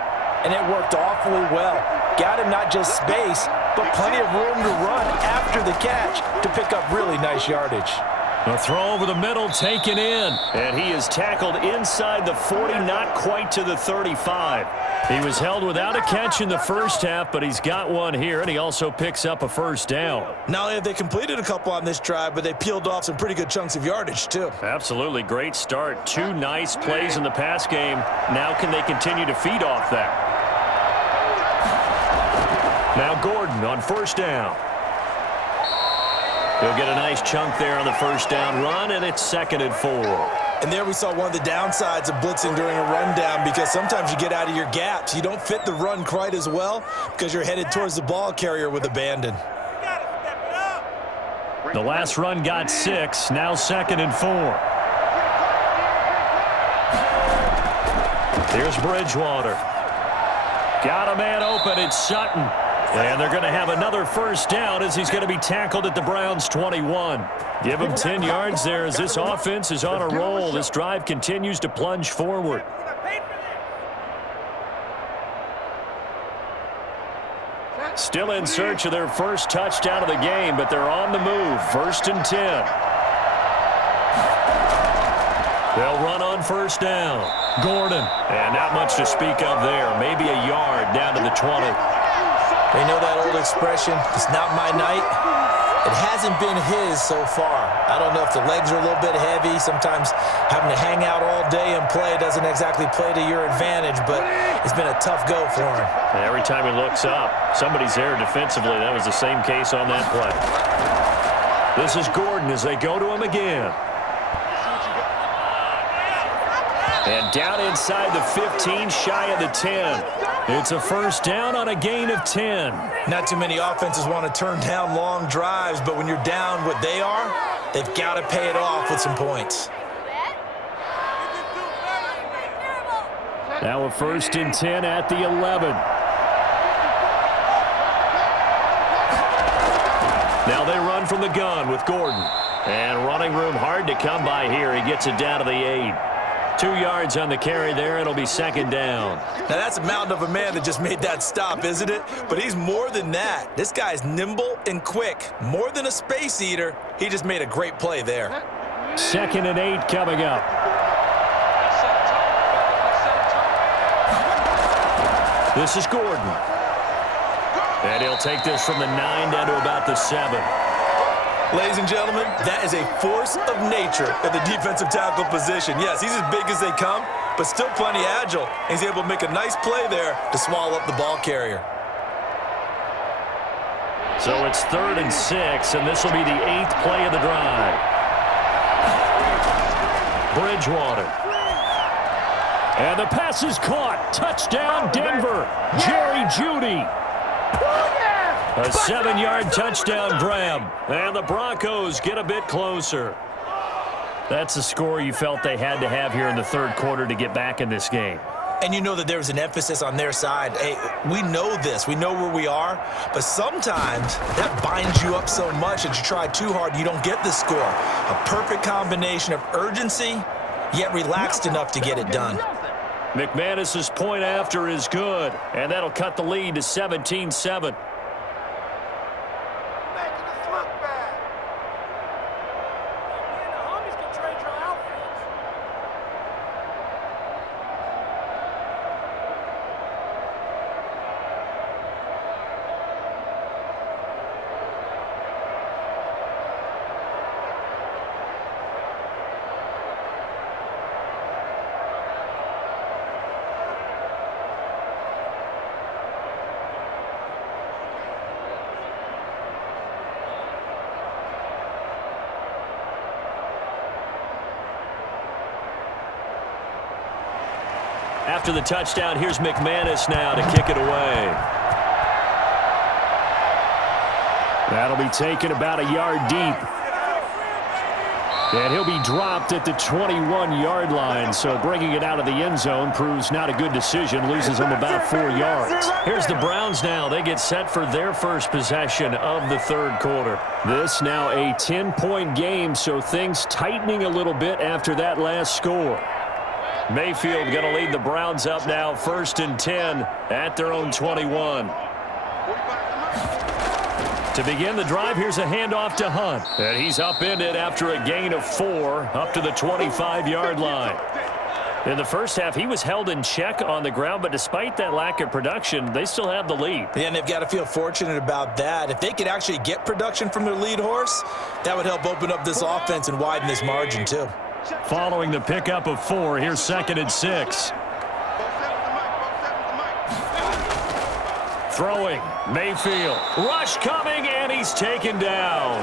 and it worked awfully well. Got him not just space, but plenty of room to run after the catch to pick up really nice yardage. A throw over the middle taken in, and he is tackled inside the 40, not quite to the 35. He was held without a catch in the first half, but he's got one here, and he also picks up a first down. Not only have they completed a couple on this drive, but they peeled off some pretty good chunks of yardage, too. Absolutely great start. 2 nice plays in the pass game. Now can they continue to feed off that? Now Gordon on first down. He'll get a nice chunk there on the first down run, and it's 2nd and 4. And there we saw one of the downsides of blitzing during a rundown, because sometimes you get out of your gaps. You don't fit the run quite as well because you're headed towards the ball carrier with abandon. The last run got 6, now 2nd and 4. Here's Bridgewater. Got a man open, it's Sutton. And they're going to have another first down as he's going to be tackled at the Browns' 21. Give him 10 yards there as this offense is on a roll. This drive continues to plunge forward. Still in search of their first touchdown of the game, but they're on the move. 1st and 10. They'll run on first down. Gordon. And not much to speak of there. Maybe a yard down to the 20. They know that old expression, it's not my night. It hasn't been his so far. I don't know if the legs are a little bit heavy. Sometimes having to hang out all day and play doesn't exactly play to your advantage, but it's been a tough go for him. And every time he looks up, somebody's there defensively. That was the same case on that play. This is Gordon as they go to him again. And down inside the 15, shy of the 10. It's a first down on a gain of 10. Not too many offenses want to turn down long drives, but when you're down what they are, they've got to pay it off with some points. Now a 1st and 10 at the 11. Now they run from the gun with Gordon. And running room hard to come by here. He gets it down to the 8. 2 yards on the carry there. It'll be 2nd down. Now that's a mountain of a man that just made that stop, isn't it? But he's more than that. This guy's nimble and quick. More than a space eater. He just made a great play there. 2nd and 8 coming up. This is Gordon. And he'll take this from the 9 down to about the 7. Ladies and gentlemen, that is a force of nature at the defensive tackle position. Yes, he's as big as they come, but still plenty agile. He's able to make a nice play there to swallow up the ball carrier. So it's 3rd and 6, and this will be the 8th play of the drive. Bridgewater. And the pass is caught. Touchdown, Denver. Jerry Jeudy. A 7-yard touchdown grab. And the Broncos get a bit closer. That's the score you felt they had to have here in the 3rd quarter to get back in this game. And you know that there's an emphasis on their side. Hey, we know this. We know where we are. But sometimes that binds you up so much that you try too hard, you don't get the score. A perfect combination of urgency, yet relaxed enough to get it done. McManus's point after is good. And that'll cut the lead to 17-7. After the touchdown, here's McManus now to kick it away. That'll be taken about a yard deep. And he'll be dropped at the 21-yard line, so bringing it out of the end zone proves not a good decision, loses him about 4 yards. Here's the Browns now. They get set for their first possession of the 3rd quarter. This now a 10-point game, so things tightening a little bit after that last score. Mayfield going to lead the Browns up now, 1st and 10 at their own 21. To begin the drive, here's a handoff to Hunt. And he's upended after a gain of 4 up to the 25-yard line. In the first half, he was held in check on the ground, but despite that lack of production, they still have the lead. Yeah, and they've got to feel fortunate about that. If they could actually get production from their lead horse, that would help open up this offense and widen this margin too. Following the pickup of 4, here's 2nd and 6. Throwing, Mayfield. Rush coming, and he's taken down.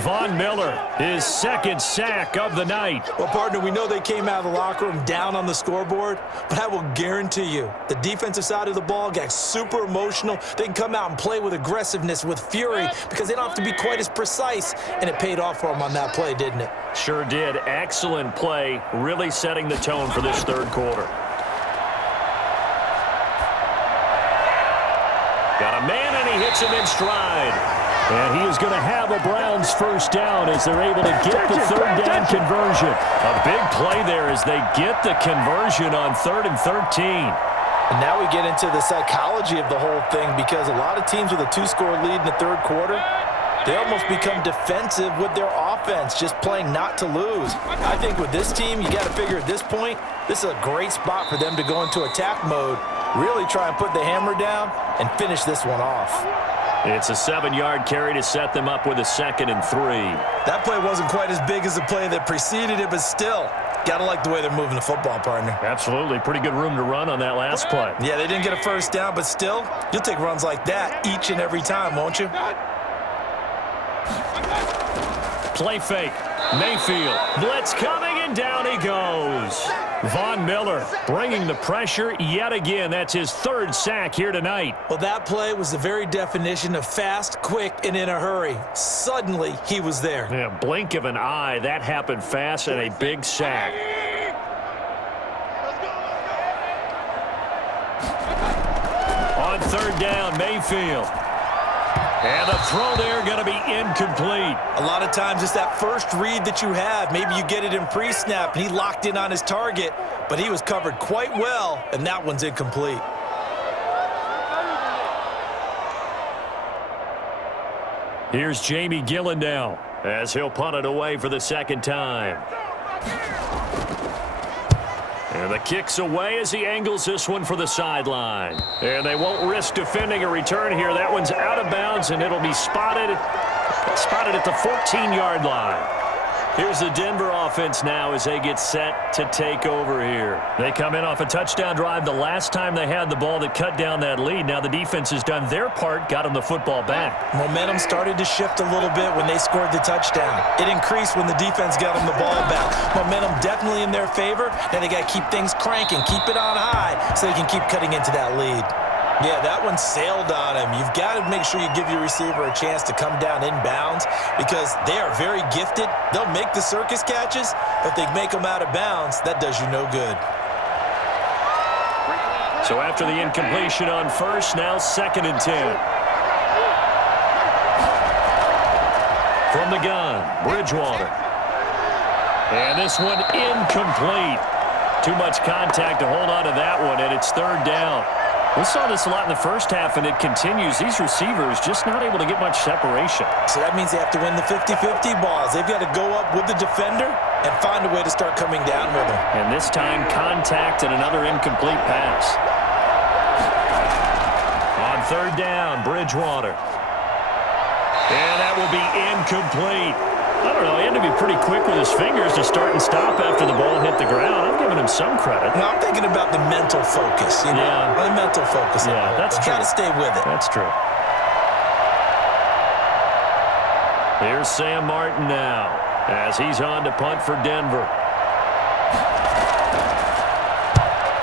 Von Miller, his second sack of the night. Well, partner, we know they came out of the locker room down on the scoreboard, but I will guarantee you the defensive side of the ball got super emotional. They can come out and play with aggressiveness, with fury, because they don't have to be quite as precise, and it paid off for them on that play, didn't it? Sure did. Excellent play, really setting the tone for this third quarter. Got a man, and he hits him in stride. And he is going to have a Browns first down as they're able to get the third down conversion. A big play there as they get the conversion on 3rd and 13. And now we get into the psychology of the whole thing, because a lot of teams with a 2-score lead in the third quarter, they almost become defensive with their offense, just playing not to lose. I think with this team, you got to figure at this point, this is a great spot for them to go into attack mode, really try and put the hammer down and finish this one off. It's a 7-yard carry to set them up with a 2nd and 3. That play wasn't quite as big as the play that preceded it, but still, got to like the way they're moving the football, partner. Absolutely. Pretty good room to run on that last play. Yeah, they didn't get a first down, but still, you'll take runs like that each and every time, won't you? Play fake. Mayfield. Blitz coming, and down he goes. Von Miller bringing the pressure yet again. That's his 3rd sack here tonight. Well, that play was the very definition of fast, quick, and in a hurry. Suddenly, he was there. Yeah, blink of an eye. That happened fast, and a big sack. On 3rd down, Mayfield. And the throw there going to be incomplete. A lot of times it's that first read that you have. Maybe you get it in pre-snap, and he locked in on his target, but he was covered quite well, and that one's incomplete. Here's Jamie Gillen now as he'll punt it away for the 2nd time. And the kick's away as he angles this one for the sideline. And they won't risk defending a return here. That one's out of bounds, and it'll be spotted at the 14-yard line. Here's the Denver offense now as they get set to take over here. They come in off a touchdown drive the last time they had the ball that cut down that lead. Now the defense has done their part, got them the football back. Momentum started to shift a little bit when they scored the touchdown. It increased when the defense got them the ball back. Momentum definitely in their favor. Now they got to keep things cranking, keep it on high so they can keep cutting into that lead. Yeah, that one sailed on him. You've got to make sure you give your receiver a chance to come down inbounds because they are very gifted. They'll make the circus catches, but they make them out of bounds. That does you no good. So after the incompletion on 1st, now 2nd and 10. From the gun, Bridgewater. And this one incomplete. Too much contact to hold on to that one, and it's 3rd down. We saw this a lot in the first half, and it continues. These receivers just not able to get much separation. So that means they have to win the 50-50 balls. They've got to go up with the defender and find a way to start coming down with them. And this time, contact and another incomplete pass. On 3rd down, Bridgewater. And that will be incomplete. I don't know, he had to be pretty quick with his fingers to start and stop after the ball hit the ground. I'm giving him some credit. No, I'm thinking about the mental focus, you know? Yeah. The mental focus. Yeah, that's true. Got to stay with it. That's true. Here's Sam Martin now as he's on to punt for Denver.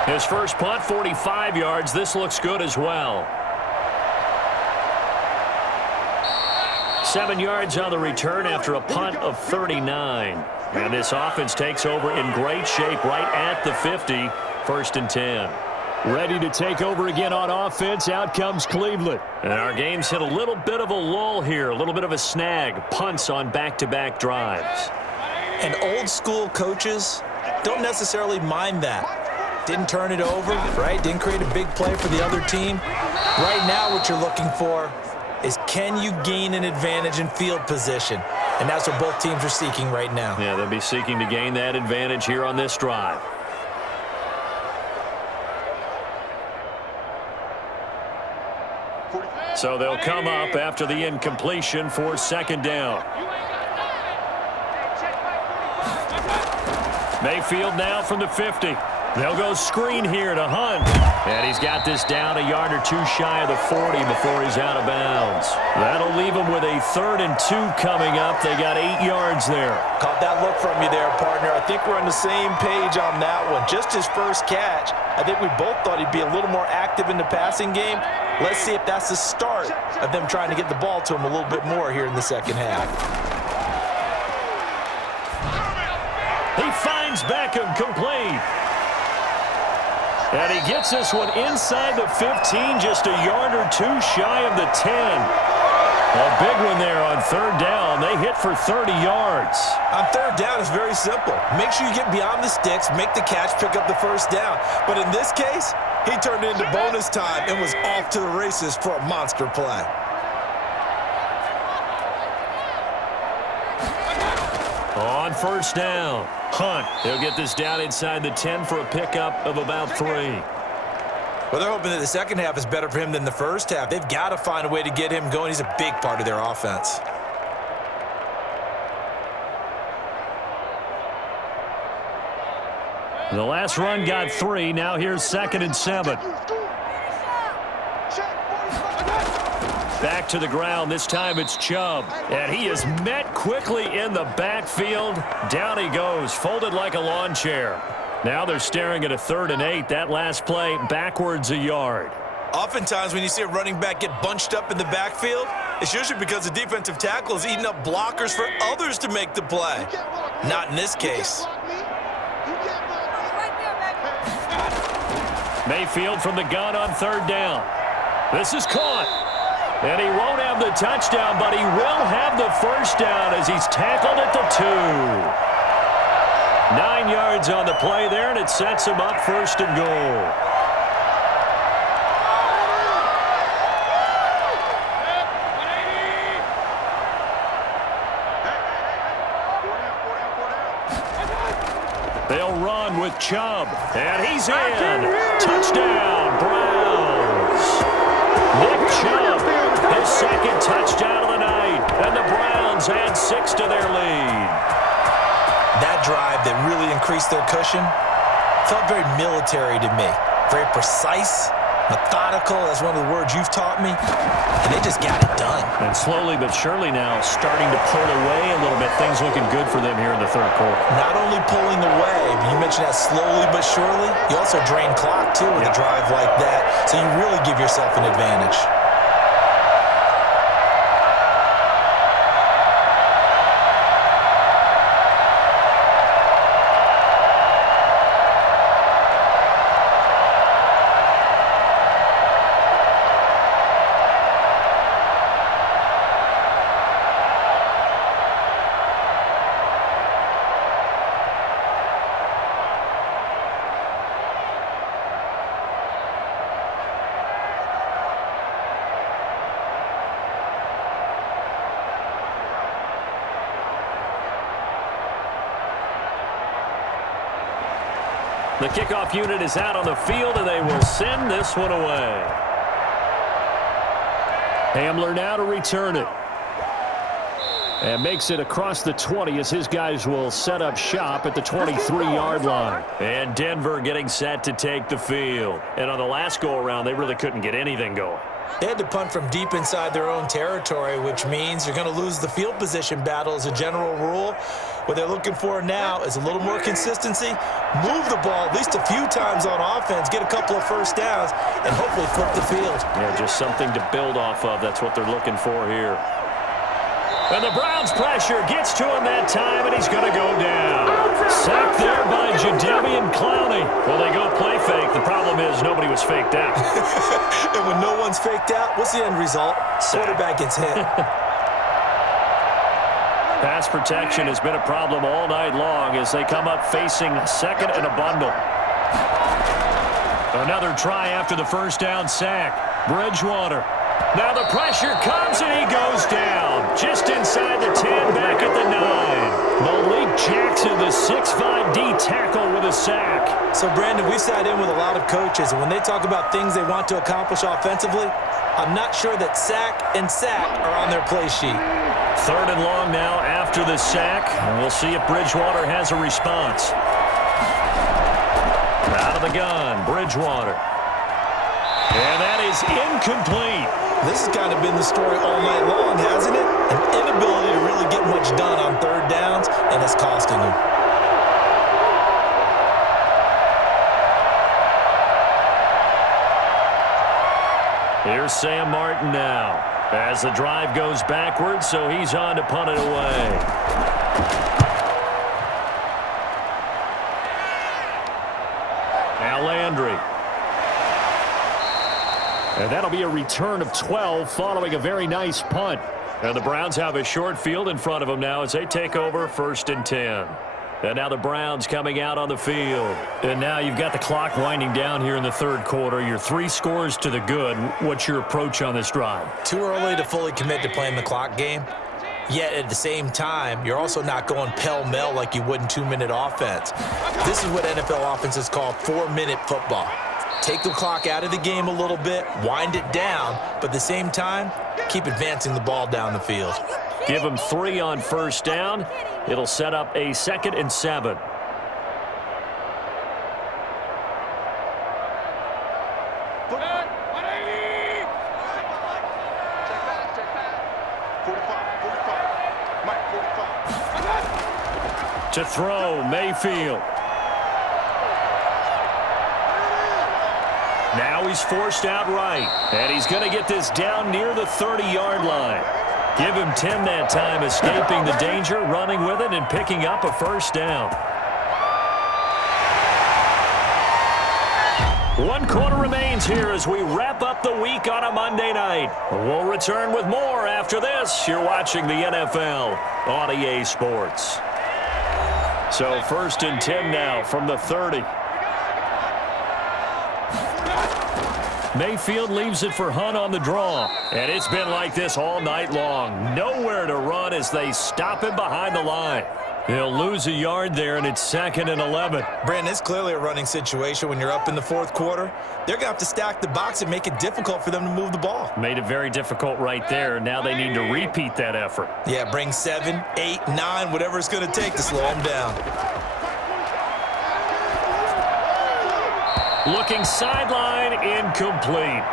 His first punt, 45 yards. This looks good as well. 7 yards on the return after a punt of 39. And this offense takes over in great shape right at the 50. 1st and 10. Ready to take over again on offense. Out comes Cleveland. And our game's hit a little bit of a lull here. A little bit of a snag. Punts on back-to-back drives. And old-school coaches don't necessarily mind that. Didn't turn it over, right? Didn't create a big play for the other team. Right now what you're looking for is can you gain an advantage in field position? And that's what both teams are seeking right now. Yeah, they'll be seeking to gain that advantage here on this drive. So they'll come up after the incompletion for 2nd down. Mayfield now from the 50. They'll go screen here to Hunt. And he's got this down a yard or two shy of the 40 before he's out of bounds. That'll leave him with a 3rd and 2 coming up. They got 8 yards there. Caught that look from you there, partner. I think we're on the same page on that one. Just his first catch. I think we both thought he'd be a little more active in the passing game. Let's see if that's the start of them trying to get the ball to him a little bit more here in the second half. He finds Beckham complete. And he gets this one inside the 15, just a yard or two shy of the 10. A big one there on 3rd down. They hit for 30 yards. On 3rd down, it's very simple. Make sure you get beyond the sticks, make the catch, pick up the first down. But in this case, he turned it into bonus time and was off to the races for a monster play. On 1st down, Hunt. He'll get this down inside the 10 for a pickup of about 3. Well, they're hoping that the second half is better for him than the first half. They've got to find a way to get him going. He's a big part of their offense. The last run got 3. Now here's 2nd and 7. Back to the ground. This time it's Chubb. And he is met quickly in the backfield. Down he goes, folded like a lawn chair. Now they're staring at a 3rd and 8. That last play, backwards a yard. Oftentimes when you see a running back get bunched up in the backfield, it's usually because the defensive tackle is eating up blockers for others to make the play. Not in this case. Mayfield from the gun on 3rd down. This is caught. And he won't have the touchdown, but he will have the first down as he's tackled at the 2. 9 yards on the play there, and it sets him up 1st and goal. They'll run with Chubb, and he's in. Touchdown, Browns. Nick Chubb, his 2nd touchdown of the night, and the Browns add 6 to their lead. That drive that really increased their cushion felt very military to me. Very precise, methodical, that's one of the words you've taught me, and they just got it done. And slowly but surely now starting to pull away a little bit. Things looking good for them here in the 3rd quarter. Not only pulling away, but you mentioned that slowly but surely, you also drain clock too with a drive like that, so you really give yourself an advantage. The kickoff unit is out on the field, and they will send this one away. Hamler now to return it. And makes it across the 20 as his guys will set up shop at the 23-yard line. And Denver getting set to take the field. And on the last go-around, they really couldn't get anything going. They had to punt from deep inside their own territory, which means you're going to lose the field position battle as a general rule. What they're looking for now is a little more consistency, move the ball at least a few times on offense, get a couple of first downs, and hopefully flip the field. Yeah, just something to build off of. That's what they're looking for here. And the Browns pressure gets to him that time, and he's going to go down. Sacked there by Jadeveon Clowney. Well, they go play fake. The problem is nobody was faked out. And when no one's faked out, what's the end result? Quarterback gets hit. Pass protection has been a problem all night long as they come up facing second and a bundle. Another try after the first down sack. Bridgewater. Now the pressure comes and he goes down. Just inside the 10, back at the 9. Malik Jackson, the 6'5" D tackle with a sack. So, Brandon, we've sat in with a lot of coaches, and when they talk about things they want to accomplish offensively, I'm not sure that sack and sack are on their play sheet. Third and long now after the sack, and we'll see if Bridgewater has a response. Out of the gun, Bridgewater. And that is incomplete. This has kind of been the story all night long, hasn't it? An inability to really get much done on third downs, and it's costing them. Here's Sam Martin now as the drive goes backwards, so he's on to punt it away. Now Landry. And that'll be a return of 12 following a very nice punt. And the Browns have a short field in front of them now as they take over 1st and 10. And now the Browns coming out on the field. And now you've got the clock winding down here in the third quarter. You're 3 scores to the good. What's your approach on this drive? Too early to fully commit to playing the clock game. Yet at the same time, you're also not going pell-mell like you would in 2-minute offense. This is what NFL offenses call 4-minute football. Take the clock out of the game a little bit, wind it down, but at the same time, keep advancing the ball down the field. Give them 3 on 1st down. It'll set up a 2nd and 7. To throw, Mayfield. Now he's forced out right. And he's going to get this down near the 30-yard line. Give him 10 that time, escaping the danger, running with it, and picking up a 1st down. 1 quarter remains here as we wrap up the week on a Monday night. We'll return with more after this. You're watching the NFL on EA Sports. So 1st and 10 now from the 30. Mayfield leaves it for Hunt on the draw. And it's been like this all night long. Nowhere to run as they stop him behind the line. He'll lose a yard there, and it's 2nd and 11. Brandon, it's clearly a running situation when you're up in the 4th quarter. They're going to have to stack the box and make it difficult for them to move the ball. Made it very difficult right there. Now they need to repeat that effort. Yeah, bring 7, 8, 9, whatever it's going to take to slow them down. Looking sideline, incomplete.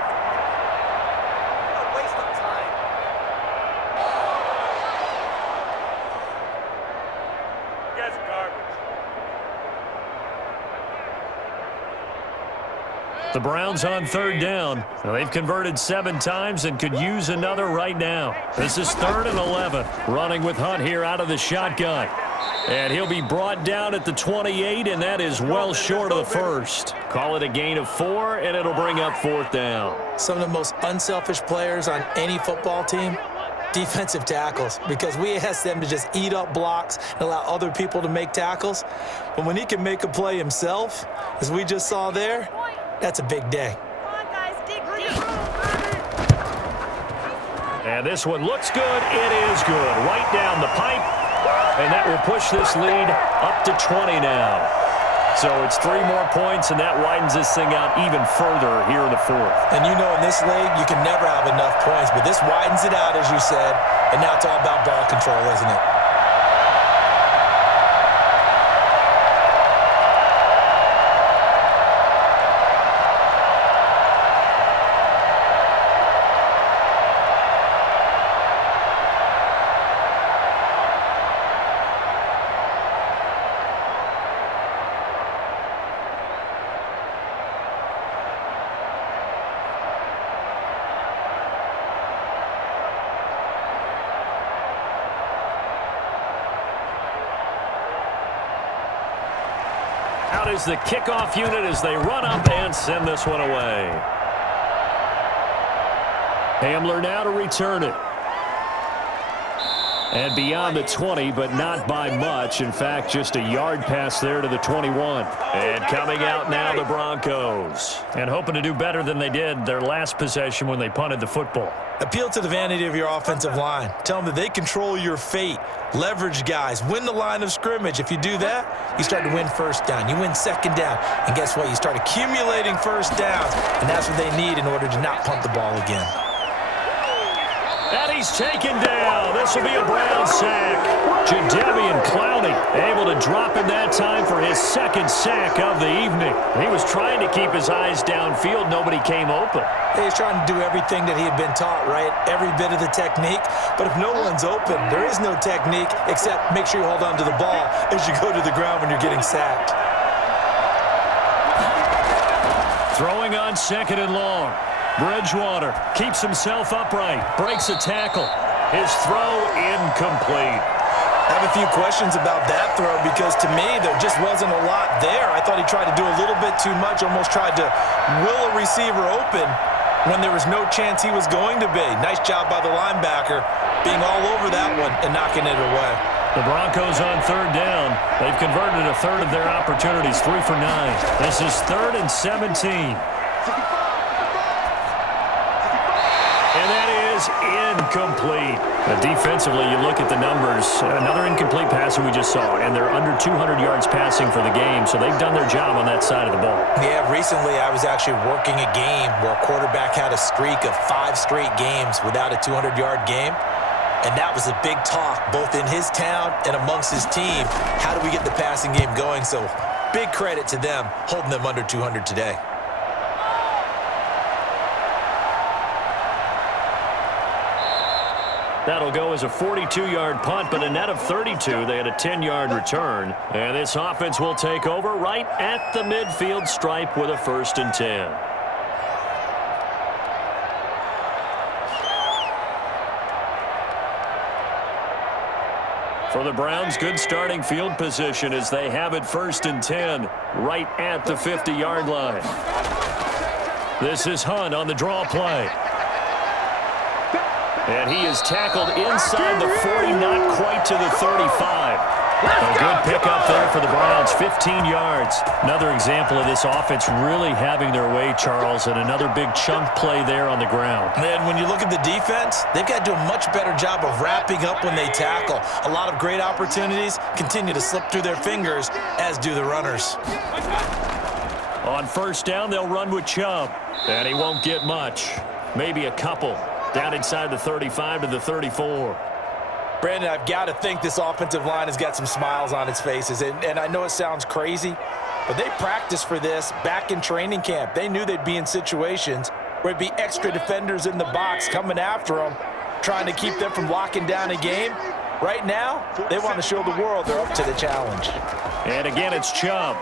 The Browns on 3rd down. Now, they've converted 7 times and could use another right now. This is 3rd and 11. Running with Hunt here out of the shotgun. And he'll be brought down at the 28, and that is well short of the 1st. Call it a gain of 4, and it'll bring up 4th down. Some of the most unselfish players on any football team, defensive tackles, because we ask them to just eat up blocks and allow other people to make tackles. But when he can make a play himself, as we just saw there, that's a big day. Come on, guys, dig deep. And this one looks good. It is good. Right down the pipe. And that will push this lead up to 20 now. So it's 3 more points, and that widens this thing out even further here in the 4th. And you know in this league, you can never have enough points, but this widens it out, as you said, and now it's all about ball control, isn't it? Out is the kickoff unit as they run up and send this one away. Hamler now to return it. And beyond the 20, but not by much. In fact, just a yard pass there to the 21. And coming out now, the Broncos. And hoping to do better than they did their last possession when they punted the football. Appeal to the vanity of your offensive line. Tell them that they control your fate. Leverage guys. Win the line of scrimmage. If you do that, you start to win 1st down. You win 2nd down. And guess what? You start accumulating 1st downs. And that's what they need in order to not punt the ball again. And he's taken down. This will be a Brown sack. Jadeveon Clowney able to drop in that time for his second sack of the evening. He was trying to keep his eyes downfield. Nobody came open. He was trying to do everything that he had been taught, right? Every bit of the technique. But if no one's open, there is no technique except make sure you hold on to the ball as you go to the ground when you're getting sacked. Throwing on second and long. Bridgewater keeps himself upright, breaks a tackle. His throw incomplete. I have a few questions about that throw because to me there just wasn't a lot there. I thought he tried to do a little bit too much, almost tried to will a receiver open when there was no chance he was going to be. Nice job by the linebacker being all over that one and knocking it away. The Broncos on third down. They've converted a third of their opportunities, 3 for 9. This is 3rd and 17. And that is incomplete. Defensively, you look at the numbers. Another incomplete pass that we just saw, and they're under 200 yards passing for the game, so they've done their job on that side of the ball. Yeah, recently I was actually working a game where a quarterback had a streak of 5 straight games without a 200-yard game, and that was a big talk both in his town and amongst his team. How do we get the passing game going? So big credit to them holding them under 200 today. That'll go as a 42-yard punt, but a net of 32. They had a 10-yard return. And this offense will take over right at the midfield stripe with a 1st and 10. For the Browns, good starting field position as they have it 1st and 10 right at the 50-yard line. This is Hunt on the draw play. And he is tackled inside the 40, not quite to the 35. A good pickup there for the Browns, 15 yards. Another example of this offense really having their way, Charles, and another big chunk play there on the ground. And when you look at the defense, they've got to do a much better job of wrapping up when they tackle. A lot of great opportunities continue to slip through their fingers, as do the runners. On 1st down, they'll run with Chubb, and he won't get much. Maybe a couple. Down inside the 35 to the 34. Brandon, I've got to think this offensive line has got some smiles on its faces. And I know it sounds crazy, but they practiced for this back in training camp. They knew they'd be in situations where it'd be extra defenders in the box coming after them, trying to keep them from locking down a game. Right now, they want to show the world they're up to the challenge. And again, it's Chubb.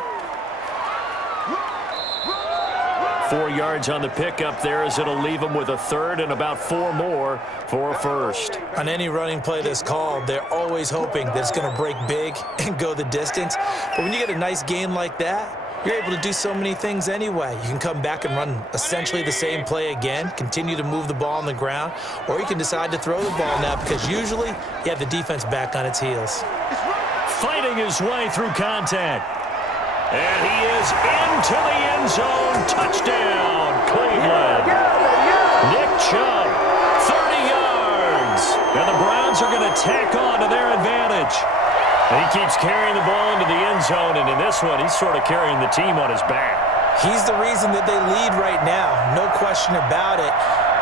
4 yards on the pickup there as it'll leave them with a 3rd and about 4 more for a 1st. On any running play that's called, they're always hoping that it's going to break big and go the distance. But when you get a nice game like that, you're able to do so many things anyway. You can come back and run essentially the same play again, continue to move the ball on the ground, or you can decide to throw the ball now because usually you have the defense back on its heels. Fighting his way through contact. And he is into the end zone. Touchdown, Cleveland. Nick Chubb, 30 yards. And the Browns are going to tack on to their advantage. And he keeps carrying the ball into the end zone, and in this one, he's sort of carrying the team on his back. He's the reason that they lead right now, no question about it.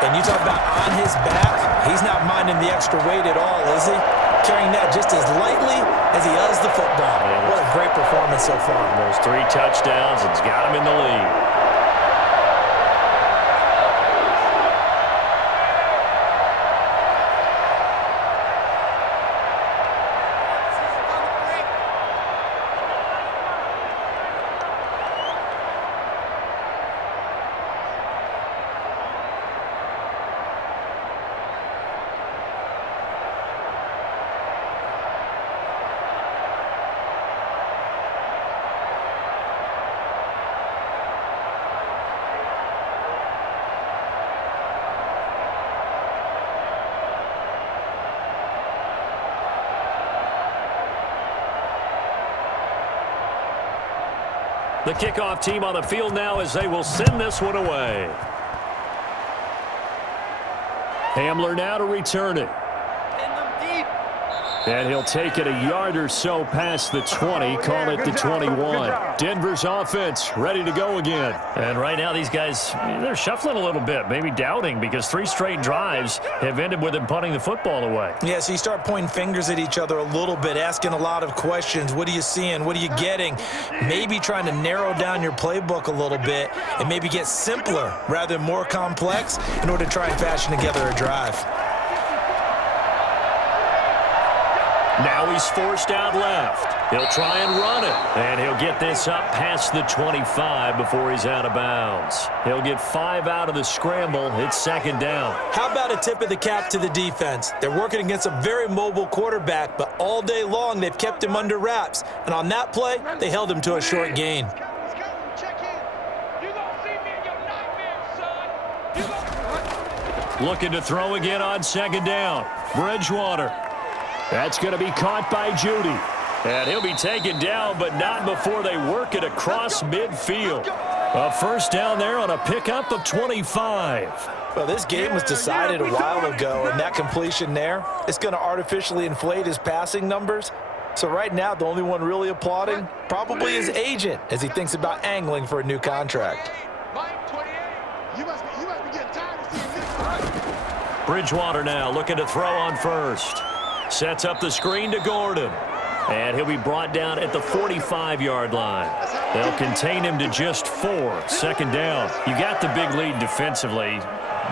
And you talk about on his back, he's not minding the extra weight at all, is he? Carrying that just as lightly as he does the football. What a great performance so far. Those 3 touchdowns, it's got him in the lead. The kickoff team on the field now as they will send this one away. Hamler now to return it. And he'll take it a yard or so past the 20, call it the 21. Denver's offense ready to go again. And right now these guys, they're shuffling a little bit, maybe doubting, because 3 straight drives have ended with them punting the football away. Yeah, so you start pointing fingers at each other a little bit, asking a lot of questions. What are you seeing? What are you getting? Maybe trying to narrow down your playbook a little bit and maybe get simpler rather than more complex in order to try and fashion together a drive. Now he's forced out left. He'll try and run it. And he'll get this up past the 25 before he's out of bounds. He'll get 5 out of the scramble. It's second down. How about a tip of the cap to the defense? They're working against a very mobile quarterback, but all day long they've kept him under wraps. And on that play, they held him to a short gain. Looking to throw again on second down. Bridgewater. That's going to be caught by Judy. And he'll be taken down, but not before they work it across midfield. A first down there on a pickup of 25. Well, this game was decided a while ago, and that completion there is going to artificially inflate his passing numbers. So right now, the only one really applauding probably his agent as he thinks about angling for a new contract. Bridgewater now looking to throw on first. Sets up the screen to Gordon. And he'll be brought down at the 45-yard line. They'll contain him to just 4. Second down. You got the big lead defensively.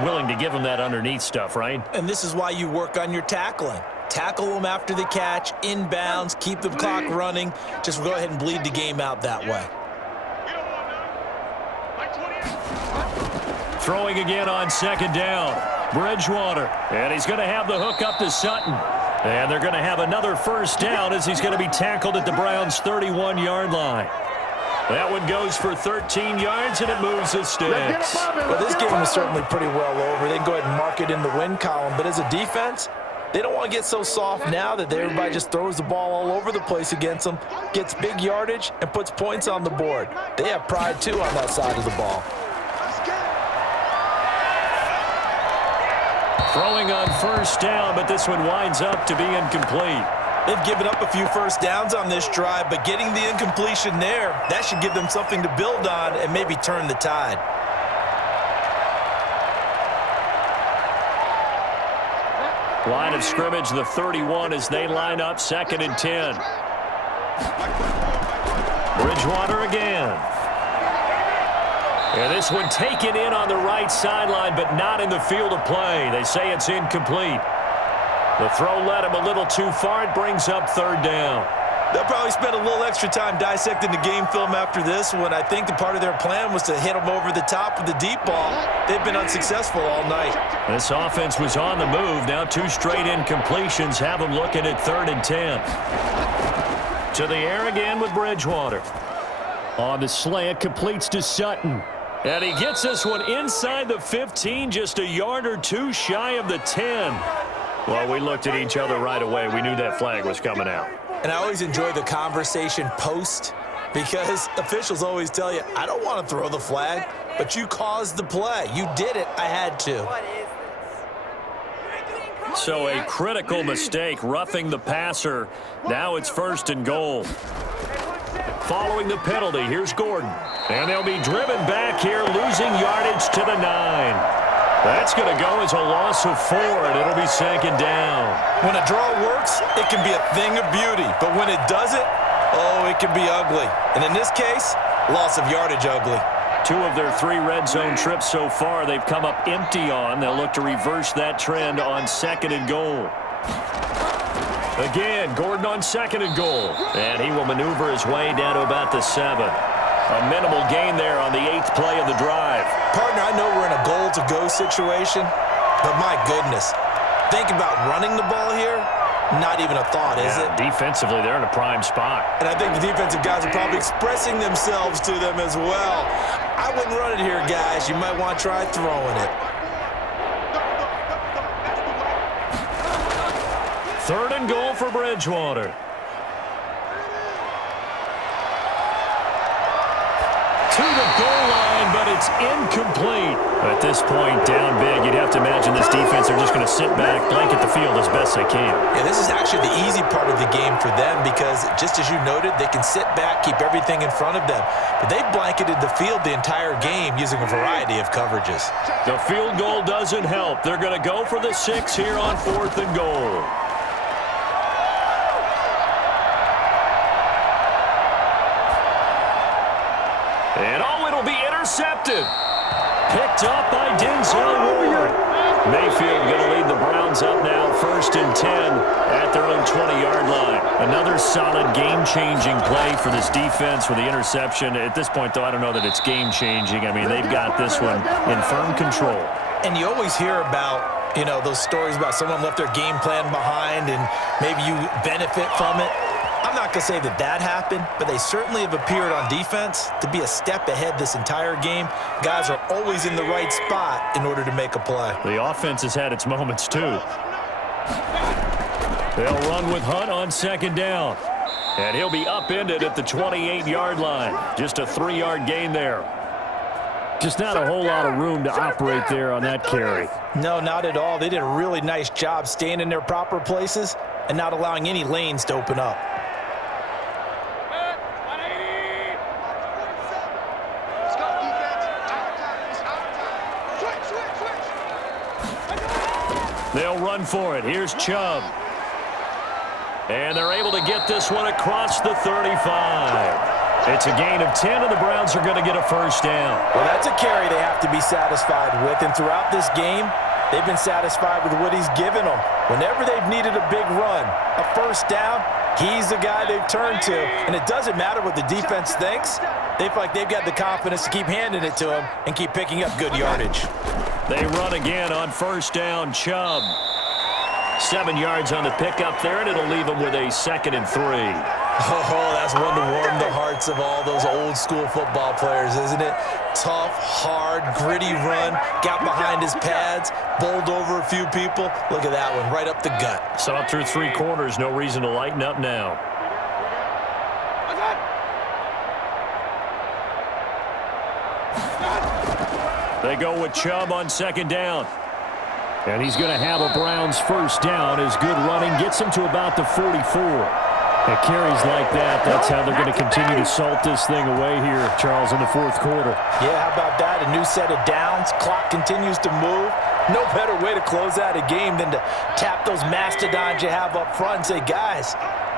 Willing to give him that underneath stuff, right? And this is why you work on your tackling. Tackle them after the catch, inbounds, keep the clock running. Just go ahead and bleed the game out that way. Throwing again on second down. Bridgewater. And he's going to have the hook up to Sutton. And they're going to have another first down as he's going to be tackled at the Browns' 31-yard line. That one goes for 13 yards, and it moves the sticks. Well, this game is certainly pretty well over. They can go ahead and mark it in the win column. But as a defense, they don't want to get so soft now that everybody just throws the ball all over the place against them, gets big yardage, and puts points on the board. They have pride, too, on that side of the ball. Throwing on first down, but this one winds up to be incomplete. They've given up a few first downs on this drive, but getting the incompletion there, that should give them something to build on and maybe turn the tide. Line of scrimmage, the 31, as they line up second and 10. Bridgewater again. And this one taken in on the right sideline, but not in the field of play. They say it's incomplete. The throw led him a little too far. It brings up third down. They'll probably spend a little extra time dissecting the game film after this one. I think the part of their plan was to hit them over the top with the deep ball. They've been unsuccessful all night. This offense was on the move. Now 2 straight incompletions have them looking at third and 10. To the air again with Bridgewater. On the slant, completes to Sutton. And he gets this one inside the 15, just a yard or 2 shy of the 10. Well, we looked at each other right away. We knew that flag was coming out. And I always enjoy the conversation post because officials always tell you, I don't want to throw the flag, but you caused the play. You did it. I had to. So a critical mistake, roughing the passer. Now it's first and goal. Following the penalty, here's Gordon. And they'll be driven back here, losing yardage to the 9. That's going to go as a loss of 4, and it'll be second down. When a draw works, it can be a thing of beauty. But when it doesn't, oh, it can be ugly. And in this case, loss of yardage ugly. 2 of their 3 red zone trips so far they've come up empty on. They'll look to reverse that trend on second and goal. Again, Gordon on second and goal. And he will maneuver his way down to about the 7. A minimal gain there on the 8th play of the drive. Partner, I know we're in a goal-to-go situation, but my goodness, think about running the ball here. Not even a thought, is it? Defensively, they're in a prime spot. And I think the defensive guys are probably expressing themselves to them as well. I wouldn't run it here, guys. You might want to try throwing it. Third and goal for Bridgewater. To the goal line, but It's incomplete. At this point, down big, you'd have to imagine this defense are just going to sit back, blanket the field as best they can. Yeah, this is actually the easy part of the game for them because, just as you noted, they can sit back, keep everything in front of them. But they've blanketed the field the entire game using a variety of coverages. The field goal doesn't help. They're going to go for the 6 here on 4th and goal. And it'll be intercepted. Picked up by Denzel Ward. Mayfield going to lead the Browns up now, 1st and 10 at their own 20-yard line. Another solid game-changing play for this defense with the interception. At this point, though, I don't know that it's game-changing. I mean, they've got this one in firm control. And you always hear about, those stories about someone left their game plan behind and maybe you benefit from it. I'm not going to say that happened, but they certainly have appeared on defense to be a step ahead this entire game. Guys are always in the right spot in order to make a play. The offense has had its moments, too. They'll run with Hunt on 2nd down. And he'll be upended at the 28-yard line. Just a 3-yard gain there. Just not a whole lot of room to operate there on that carry. No, not at all. They did a really nice job staying in their proper places and not allowing any lanes to open up. They'll run for it. Here's Chubb. And they're able to get this one across the 35. It's a gain of 10, and the Browns are going to get a 1st down. Well, that's a carry they have to be satisfied with. And throughout this game, they've been satisfied with what he's given them. Whenever they've needed a big run, a 1st down, he's the guy they've turned to. And it doesn't matter what the defense thinks. They feel like they've got the confidence to keep handing it to him and keep picking up good yardage. They run again on 1st down. Chubb. 7 yards on the pickup there, and it'll leave them with a 2nd and 3. Oh, that's one to warm the hearts of all those old-school football players, isn't it? Tough, hard, gritty run, got behind his pads, bowled over a few people. Look at that one, right up the gut. Saw it through 3 quarters, no reason to lighten up now. They go with Chubb on 2nd down. And he's going to have a Browns 1st down. His good running gets him to about the 44. It carries like that. That's how they're going to continue to salt this thing away here, Charles, in the 4th quarter. Yeah, how about that? A new set of downs. Clock continues to move. No better way to close out a game than to tap those mastodons you have up front and say, guys,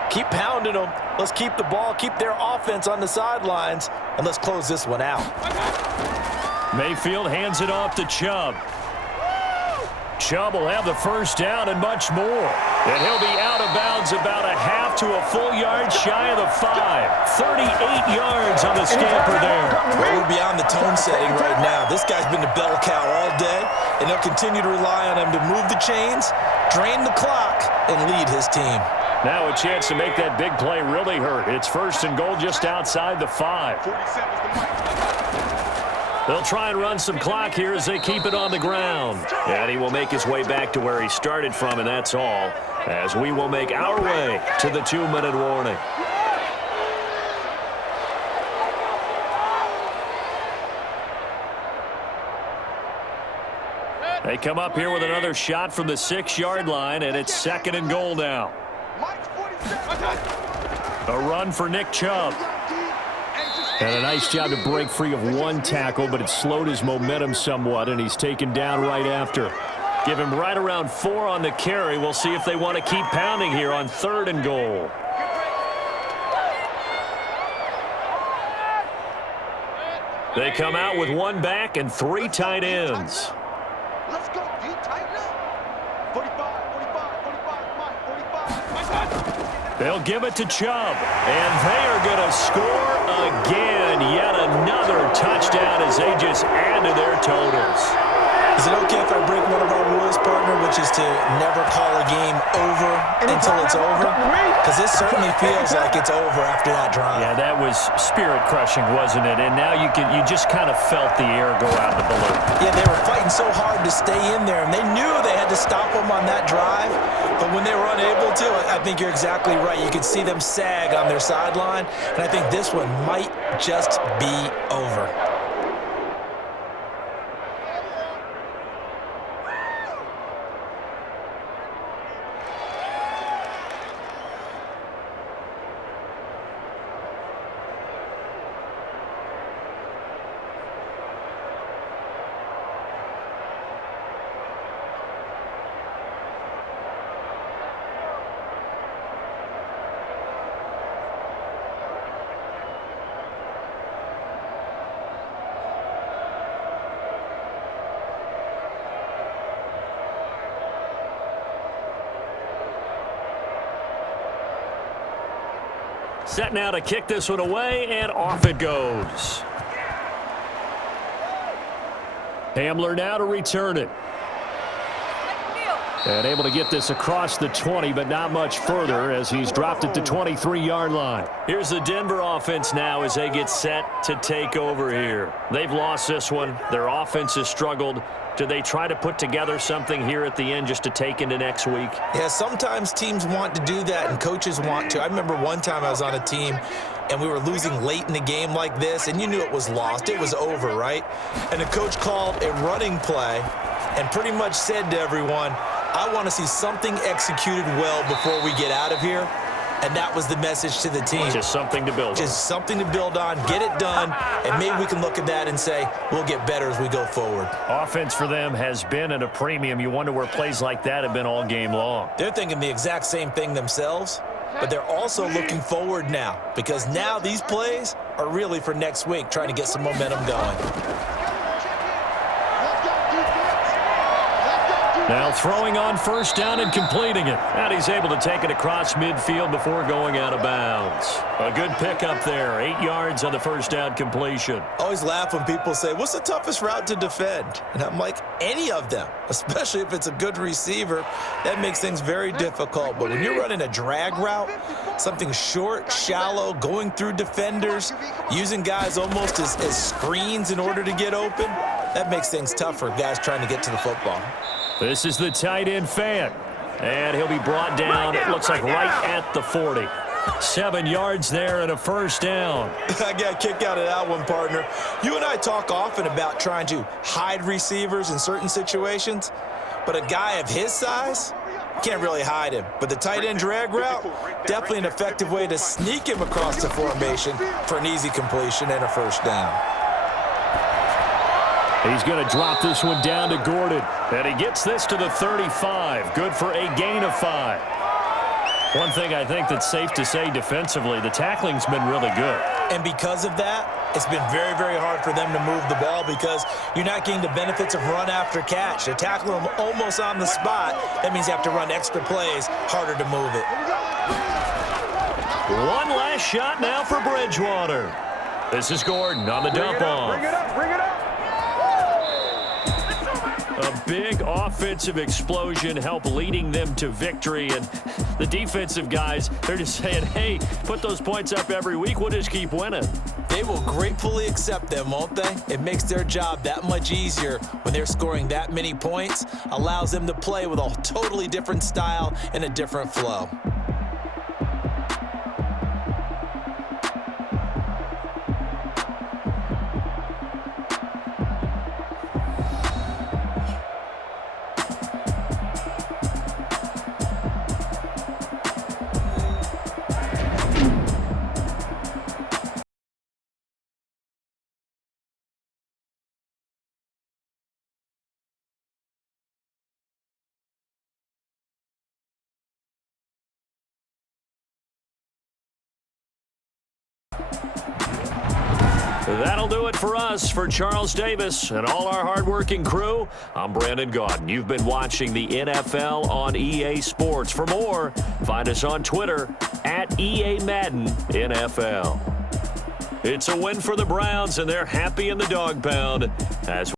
keep pounding them. Let's keep the ball, keep their offense on the sidelines, and let's close this one out. Mayfield hands it off to Chubb. Chubb will have the 1st down and much more. And he'll be out of bounds about a half to a full yard shy of the 5. 38 yards on the scamper there. Well, we're beyond the tone setting right now. This guy's been the bell cow all day, and they'll continue to rely on him to move the chains, drain the clock, and lead his team. Now a chance to make that big play really hurt. It's 1st and goal just outside the 5. They'll try and run some clock here as they keep it on the ground. And he will make his way back to where he started from, and that's all, as we will make our way to the 2-minute warning. They come up here with another shot from the 6-yard line, and it's 2nd and goal now. A run for Nick Chubb. And a nice job to break free of one tackle, but it slowed his momentum somewhat, and he's taken down right after. Give him right around 4 on the carry. We'll see if they want to keep pounding here on 3rd and goal. They come out with 1 back and 3 tight ends. Let's go, D, tighten up. 45, 45, 45, come on, 45. They'll give it to Chubb, and they are going to score again. Yet another touchdown as they just add to their totals. Is it okay if I break one of our rules, partner, which is to never call a game over until it's over? Because this certainly feels like it's over after that drive. Yeah, that was spirit-crushing, wasn't it? And now you just kind of felt the air go out the balloon. Yeah, they were fighting so hard to stay in there, and they knew they had to stop them on that drive. But when they were unable to, I think you're exactly right. You could see them sag on their sideline, and I think this one might just be over. Set now to kick this one away, and off it goes. Hamler now to return it. And able to get this across the 20, but not much further as he's dropped it to 23-yard line. Here's the Denver offense now as they get set to take over here. They've lost this one. Their offense has struggled. Do they try to put together something here at the end just to take into next week? Yeah, sometimes teams want to do that and coaches want to. I remember one time I was on a team and we were losing late in the game like this, and you knew it was lost. It was over, right? And the coach called a running play and pretty much said to everyone, I want to see something executed well before we get out of here. And that was the message to the team. Just something to build on. Just something to build on, get it done, and maybe we can look at that and say, we'll get better as we go forward. Offense for them has been at a premium. You wonder where plays like that have been all game long. They're thinking the exact same thing themselves, but they're also looking forward now because now these plays are really for next week, trying to get some momentum going. Now throwing on first down and completing it. And he's able to take it across midfield before going out of bounds. A good pickup there. 8 yards on the first down completion. I always laugh when people say, what's the toughest route to defend? And I'm like, any of them, especially if it's a good receiver. That makes things very difficult. But when you're running a drag route, something short, shallow, going through defenders, using guys almost as screens in order to get open, that makes things tough for guys trying to get to the football. This is the tight end fan. And he'll be brought down, it looks like right at the 40. 7 yards there and a first down. I got a kick out of that one, partner. You and I talk often about trying to hide receivers in certain situations, but a guy of his size, can't really hide him. But the tight end drag route, definitely an effective way to sneak him across the formation for an easy completion and a first down. He's going to drop this one down to Gordon. And he gets this to the 35. Good for a gain of 5. One thing I think that's safe to say defensively, the tackling's been really good. And because of that, it's been very, very hard for them to move the ball because you're not getting the benefits of run after catch. They're tackling them almost on the spot. That means you have to run extra plays, harder to move it. One last shot now for Bridgewater. This is Gordon on the dump off. Bring it up, bring it up. A big offensive explosion helped leading them to victory. And the defensive guys, they're just saying, hey, put those points up every week. We'll just keep winning. They will gratefully accept them, won't they? It makes their job that much easier when they're scoring that many points. Allows them to play with a totally different style and a different flow. That'll do it for us. For Charles Davis and all our hardworking crew, I'm Brandon Gaudin. You've been watching the NFL on EA Sports. For more, find us on Twitter at EA Madden NFL. It's a win for the Browns, and they're happy in the dog pound as